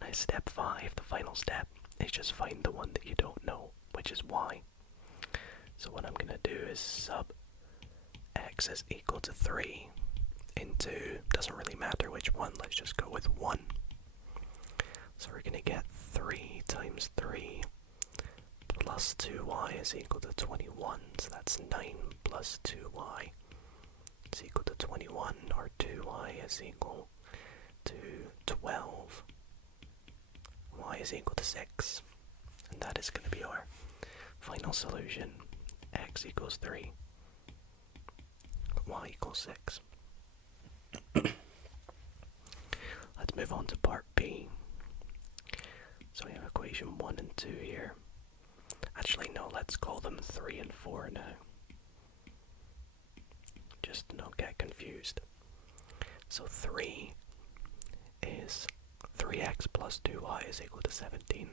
Now step 5, the final step, is just find the one that you don't know, which is y. So what I'm going to do is sub x is equal to 3 into, doesn't really matter which one, let's just go with 1. So we're going to get 3 times 3 plus 2y is equal to 21. So that's 9 plus 2y is equal to 21, or 2y is equal to 12. Y is equal to 6. And that is going to be our final solution. X equals 3. Y equals 6. Let's move on to part B. So we have equation 1 and 2 here. Actually, no, let's call them 3 and 4 now. Just to not get confused. So 3 is 3x plus 2y is equal to 17.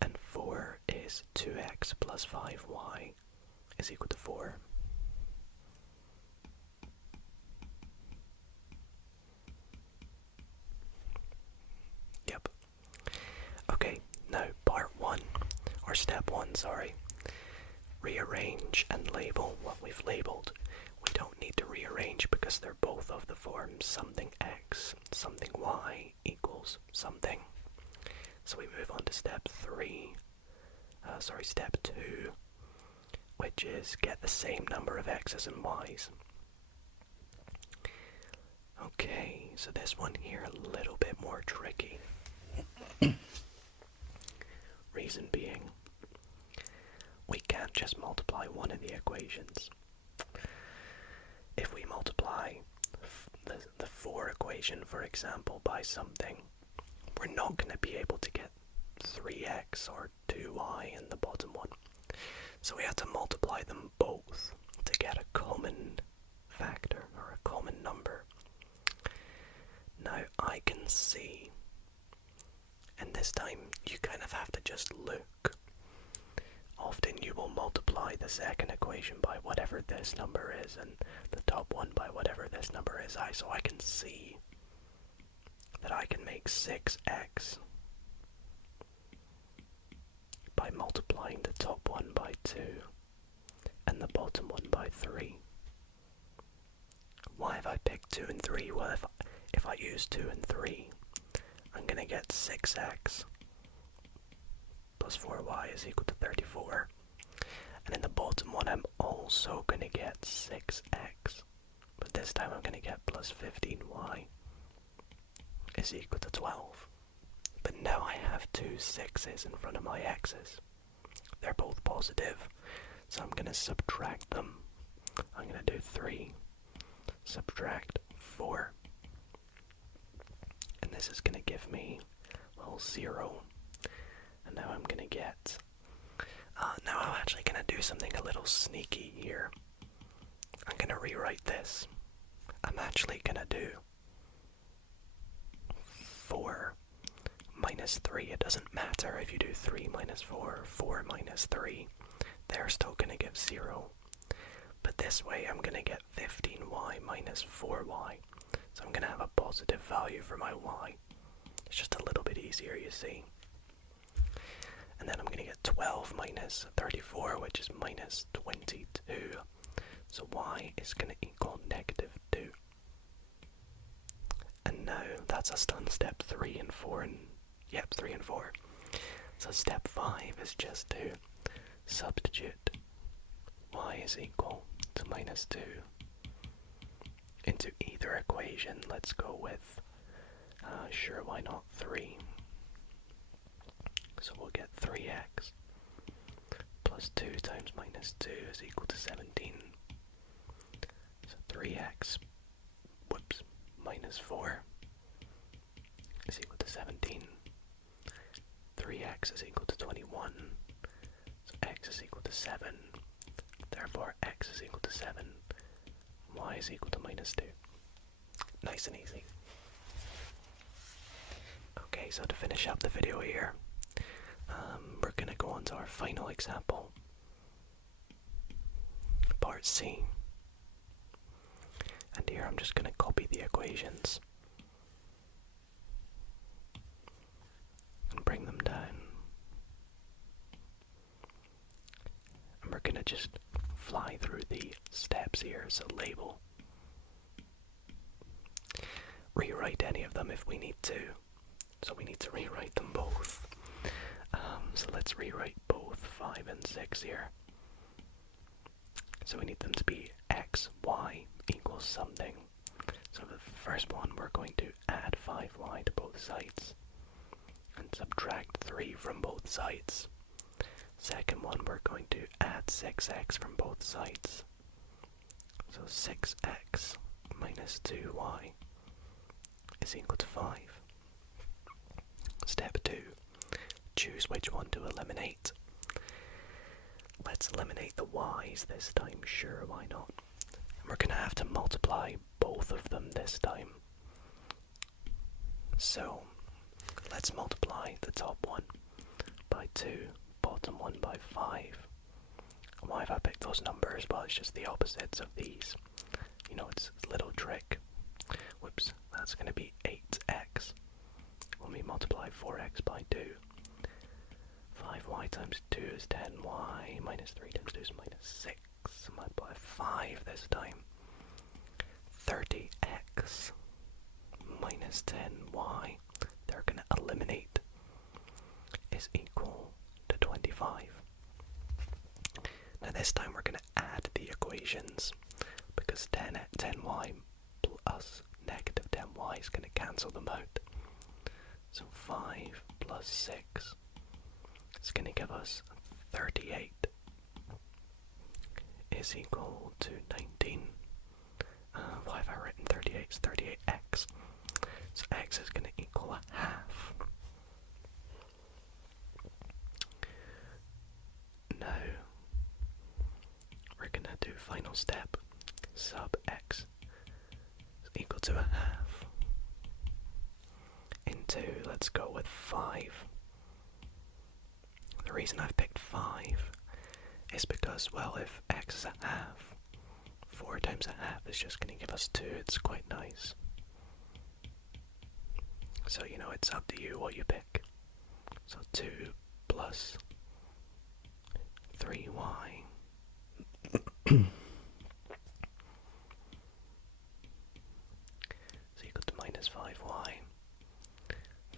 And 4 is 2x plus 5y is equal to 4. Yep. Okay, now part 1, or step 1, sorry. Rearrange and label what we've labeled. We don't need to rearrange because they're both of the form something x, something y equals something. So we move on to step 2, which is get the same number of x's and y's. Okay, so this one here a little bit more tricky. Reason being, we can't just multiply one of the equations. If we multiply the 4 equation, for example, by something, we're not going to be able to get 3x or 2y in the bottom one. So we have to multiply them both to get a common factor, or a common number. Now I can see, and this time you kind of have to just look. Often you will multiply the second equation by whatever this number is, and the top one by whatever this number is. So I can see that I can make 6x by multiplying the top one by 2 and the bottom one by 3. Why have I picked 2 and 3? Well, if I use 2 and 3, I'm going to get 6x plus 4y is equal to 34. And in the bottom one, I'm also going to get 6x. But this time I'm going to get plus 15y is equal to 12. But now I have 2 6's in front of my x's. They're both positive, so I'm going to subtract them. I'm going to do 3, subtract 4. And this is going to give me, well, 0. And now I'm going to get, now I'm actually going to do something a little sneaky here. I'm going to rewrite this. I'm actually going to do 4 minus 3. It doesn't matter if you do 3 minus 4 or 4 minus 3. They're still going to give 0. But this way I'm going to get 15y minus 4y. So I'm going to have a positive value for my y. It's just a little bit easier, you see. And then I'm going to get 12 minus 34, which is minus 22. So y is going to equal negative 2. And now that's us done step 3 and 4. And yep, 3 and 4. So step 5 is just to substitute y is equal to minus 2 into either equation. Let's go with, sure, why not 3? So we'll get 3x plus 2 times minus 2 is equal to 17. So 3x, minus 4 is equal to 17. 3x is equal to 21. So x is equal to 7. Therefore x is equal to 7. Y is equal to minus 2. Nice and easy. Okay, so to finish up the video here, we're going to go on to our final example. Part C. And here I'm just going to copy the equations and bring them down. And we're going to just fly through the steps here, so label. rewrite any of them if we need to. So we need to rewrite them both. So let's rewrite both 5 and 6 here. So we need them to be x, y equals something. So the first one, we're going to add 5y to both sides and subtract 3 from both sides. Second one, we're going to add 6x from both sides. So 6x minus 2y is equal to 5. Step 2, choose which one to eliminate. Let's eliminate the y's this time, sure, why not? And we're going to have to multiply both of them this time. So, let's multiply the top one by 2, bottom one by 5. And why have I picked those numbers? Well, it's just the opposites of these. You know, it's a little trick. Whoops, that's going to be 8x. When we multiply 4x by 2, 5y times 2 is 10y, minus 3 times 2 is minus 6, multiply 5 this time. 30x minus 10y, they're going to eliminate, is equal to 25. Now this time we're going to add the equations, because 10y plus negative 10y is going to cancel them out. So 5 plus 6 is going to give us 38 is equal to 19. Why have I written 38? It's 38x. So x is going to equal a half. Now, we're going to do final step. Sub x is equal to a half. Into, let's go with 5. The reason I've picked 5 is because, well, if x is a half, 4 times a half is just going to give us 2. It's quite nice. So, you know, it's up to you what you pick. So 2 plus 3y is equal to minus 5y.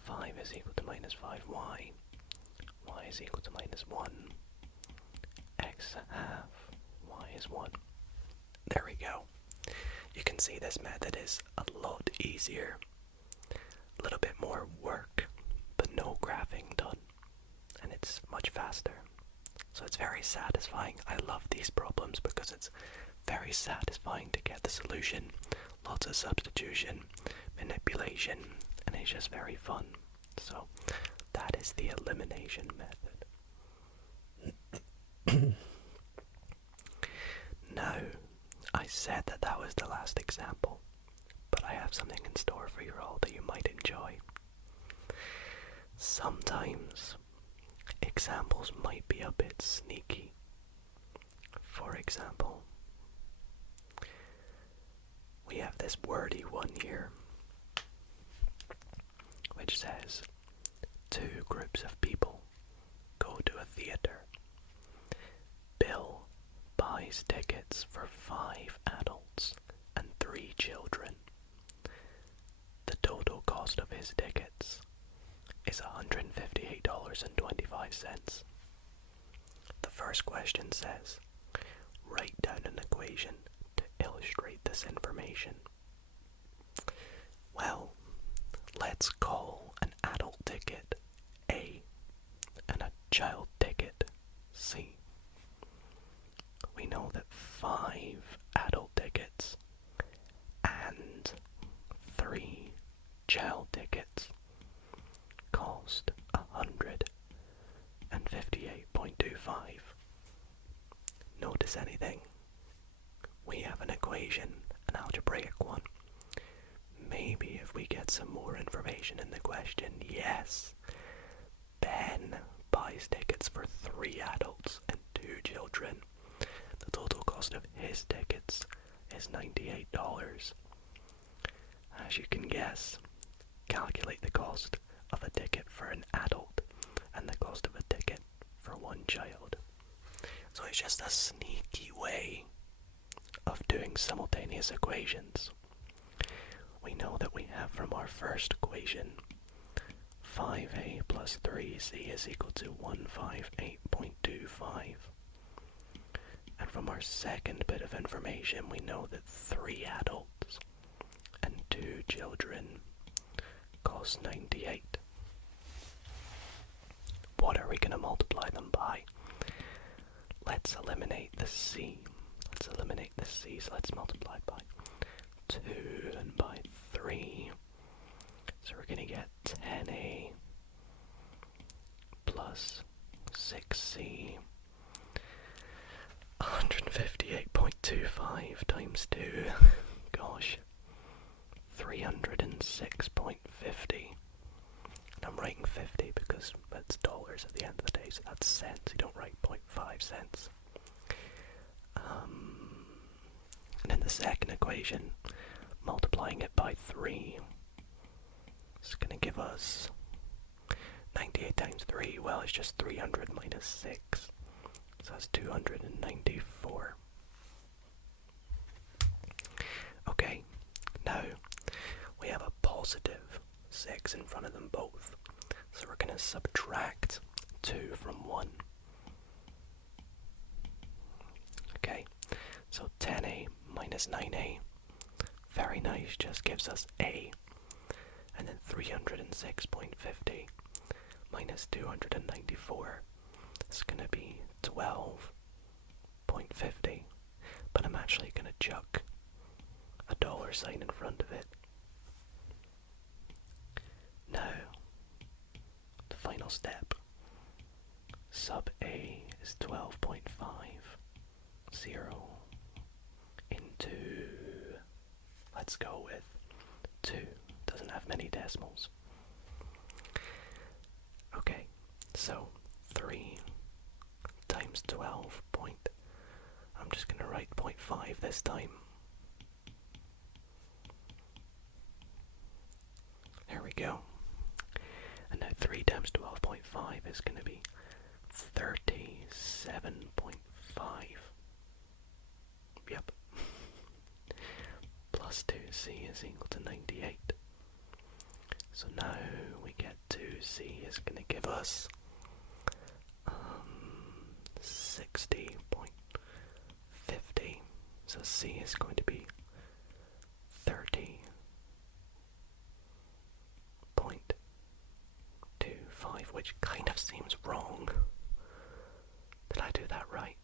5 is equal to minus 5y. Y is equal to minus 1. X a half. Y is 1. There we go. You can see this method is a lot easier. A little bit more work, but no graphing done. And it's much faster. So it's very satisfying. I love these problems because it's very satisfying to get the solution. Lots of substitution, manipulation, and it's just very fun. So that is the elimination method. Now, I said that was the last example, but I have something in store for you all that you might enjoy. Sometimes examples might be a bit sneaky. For example, we have this wordy one here, which says, 2 groups of people go to a theater. Bill buys tickets for 5 adults and 3 children. The total cost of his tickets is $158.25. The first question says, write down an equation to illustrate this information. Well, let's call an adult ticket A and a child ticket C. We know that 5 adult tickets and 3 child tickets cost $158.25. Notice anything? We have an equation, an algebraic one. Maybe if we get some more information in the question, yes, Ben buys tickets for 3 adults and 2 children. The total cost of his tickets is $98. As you can guess, calculate the cost of a ticket for an adult and the cost of a ticket for 1 child. So it's just a sneaky way of doing simultaneous equations. We know that we have from our first equation 5a plus 3c is equal to 158.25. And from our second bit of information, we know that 3 adults and 2 children cost 98. What are we going to multiply them by? Let's eliminate the c. So let's multiply by 2 and by 3. So we're going to get 10a plus 6c. 158.25 times 2. Gosh. 306.50. And I'm writing 50 because it's dollars at the end of the day, so that's cents. You don't write 0.5 cents. And in the second equation, multiplying it by 3 is going to give us 98 times 3. Well, it's just 300 minus 6. So that's 294. Okay, now we have a positive 6 in front of them both. So we're going to subtract 2 from 1. Okay, so 10a minus 9a, very nice, just gives us a. And then 306.50 minus 294 is going to be 12.50. But I'm actually going to chuck a dollar sign in front of it. Now, the final step. Sub a is 12.50 into, let's go with 2. Doesn't have many decimals. Okay, so 3 times 12 point, I'm just going to write 0.5 this time. There we go. And now 3 times 12.5 is going to be 37.5. Yep. Plus 2c is equal to 98. So now we get 2c is going to give us 60.50. So c is going to be 30.25, which kind of seems wrong. Did I do that right?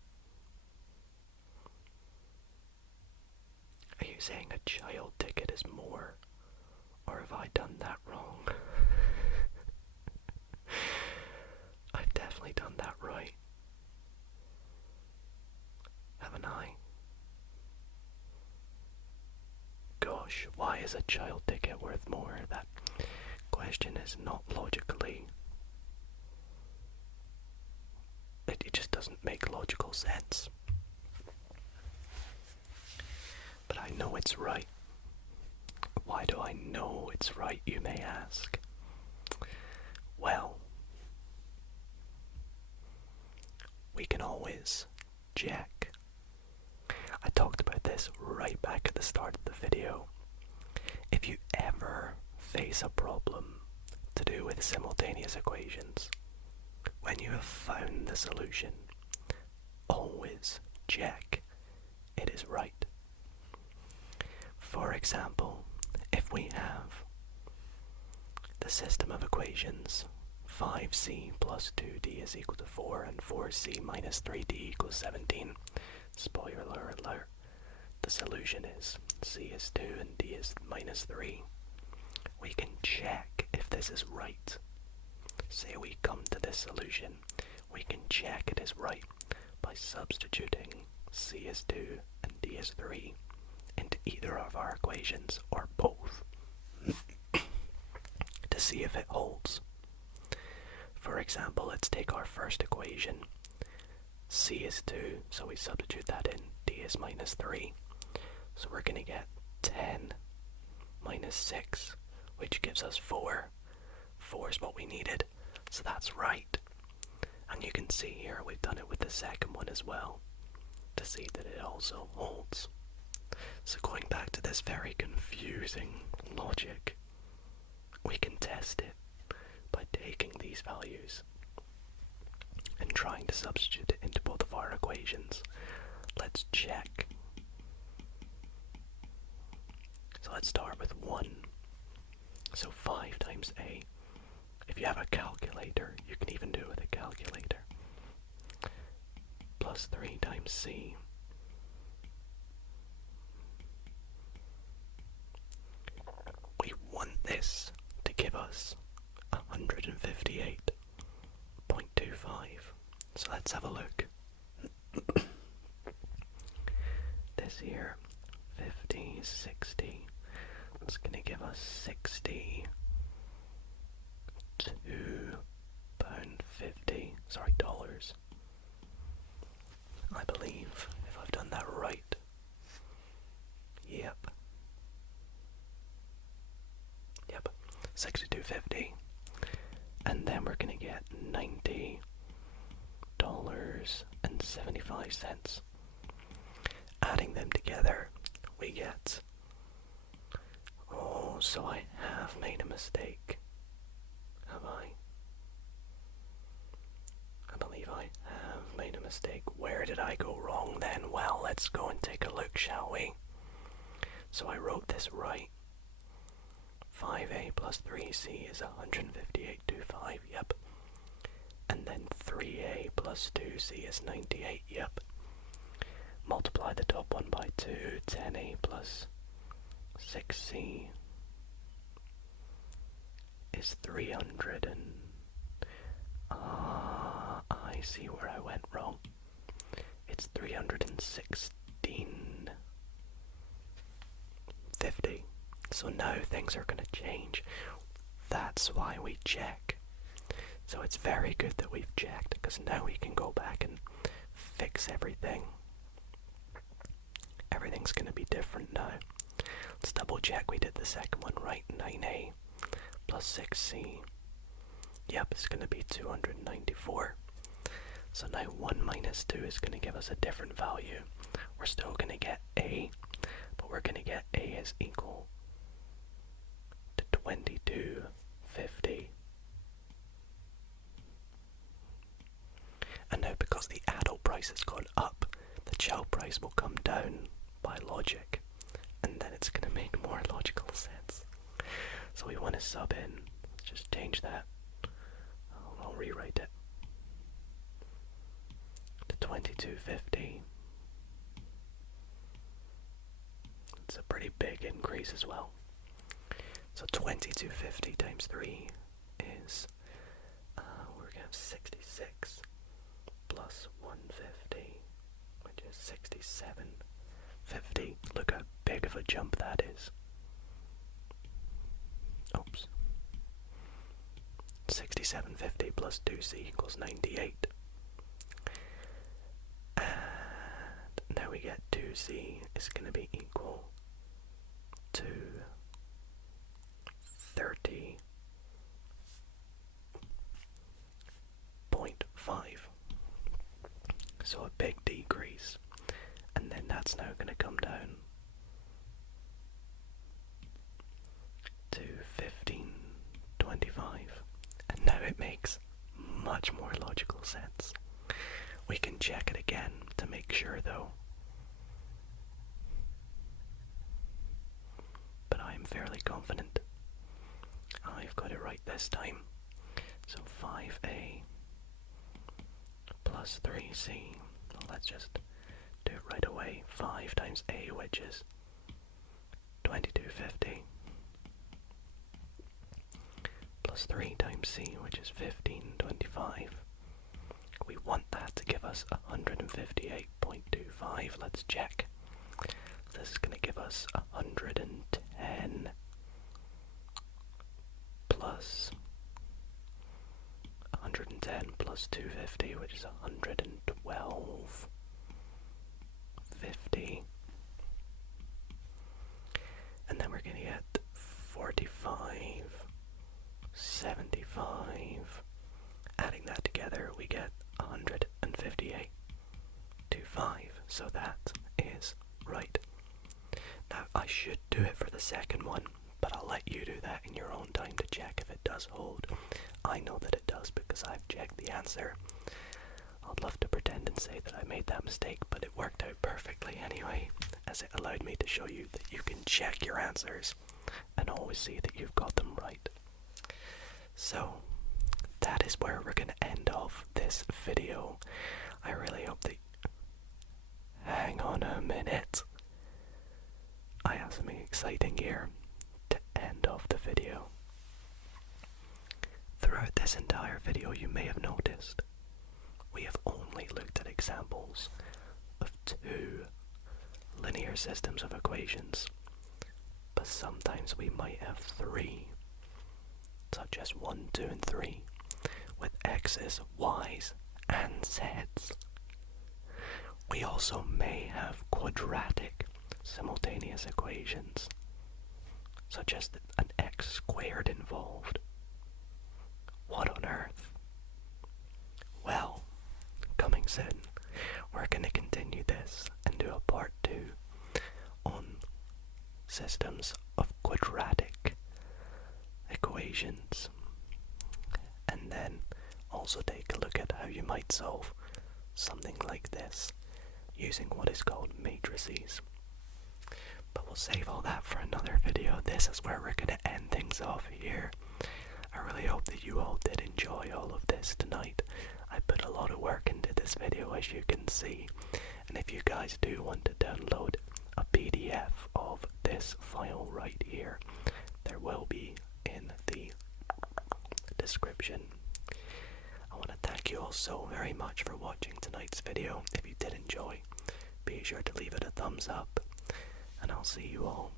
Are you saying a child ticket is more? Or have I done that wrong? I've definitely done that right. Haven't I? Gosh, why is a child ticket worth more? That question is not logically... It just doesn't make logical sense. But I know it's right. Why do I know it's right, you may ask? Well, we can always check. I talked about this right back at the start of the video. If you ever face a problem to do with simultaneous equations, when you have found the solution, always check it is right. For example, if we have the system of equations 5c plus 2d is equal to 4 and 4c minus 3d equals 17, spoiler alert, the solution is c is 2 and d is minus 3. We can check if this is right. Say we come to this solution, we can check it is right by substituting c is 2 and d is 3 into either of our equations or both to see if it holds. For example, let's take our first equation. C is 2, so we substitute that in. D is minus 3. So we're going to get 10 minus 6, which gives us 4. 4 is what we needed, so that's right. And you can see here we've done it with the second one as well, to see that it also holds. So going back to this very confusing logic, we can test it by taking these values and trying to substitute it into both of our equations. Let's check. So let's start with 1. So 5 times a. If you have a calculator, you can even do it with a calculator. Plus 3 times c. We want this to give us 158.25. So let's have a look. This here, 50, 60. It's going to give us £62.50. Sorry, dollars. I believe, if I've done that right. Yep. 62.50. And then we're going to get $90.75. Adding them together, we get... Oh, so I have made a mistake. Have I? I believe I have made a mistake. Where did I go wrong then? Well, let's go and take a look, shall we? So I wrote this right. 5a plus 3c is 158.25, yep. And then 3a plus 2c is 98, yep. Multiply the top one by 2, 10a plus 6c is 300 and... I see where I went wrong. It's 316.50. So now things are going to change. That's why we check. So it's very good that we've checked, because now we can go back and fix everything. Everything's going to be different now. Let's double check we did the second one right. 9a plus 6c. Yep, it's going to be 294. So now 1 minus 2 is going to give us a different value. We're still going to get a, but we're going to get a is equal to 22.50. And now because the adult price has gone up, the child price will come down by logic, and then it's going to make more logical sense. So we want to sub in. Let's just change that. I'll rewrite it to 22.50. It's a pretty big increase as well. So 22.50 times 3 is we're going to have 66 plus 150, which is 67.50. Look how big of a jump that is. Oops. 67.50 plus 2c equals 98. And now we get 2c is going to be equal to 30.5. So a big decrease. And then that's now going to come down to 15.25. And now it makes much more logical sense. We can check it again to make sure though. But I'm fairly confident I've got it right this time. So 5a plus 3c. Well, let's just do it right away. 5 times a, which is 22.50. Plus 3 times c, which is 15.25. We want that to give us 158.25. Let's check. This is going to give us 110 plus 110 plus 250, which is 112.50. And then we're going to get 45.75. Adding that together, we get 158.25. So that is right. I should do it for the second one, but I'll let you do that in your own time to check if it does hold. I know that it does because I've checked the answer. I'd love to pretend and say that I made that mistake, but it worked out perfectly anyway, as it allowed me to show you that you can check your answers and always see that you've got them right. So, that is where we're going to end off this video. I really hope that... Hang on a minute. I have something exciting here to end off the video. Throughout this entire video, you may have noticed we have only looked at examples of 2 linear systems of equations, but sometimes we might have 3, such as 1, 2, and 3, with x's, y's, and z's. We also may have quadratic simultaneous equations, such as an x squared involved. What on earth? Well, coming soon, we're going to continue this and do a part 2 on systems of quadratic equations, and then also take a look at how you might solve something like this using what is called matrices. But we'll save all that for another video. This is where we're going to end things off here. I really hope that you all did enjoy all of this tonight. I put a lot of work into this video, as you can see, and if you guys do want to download a PDF of this file right here, there will be in the description. I want to thank you all so very much for watching tonight's video. If you did enjoy, be sure to leave it a thumbs up, and I'll see you all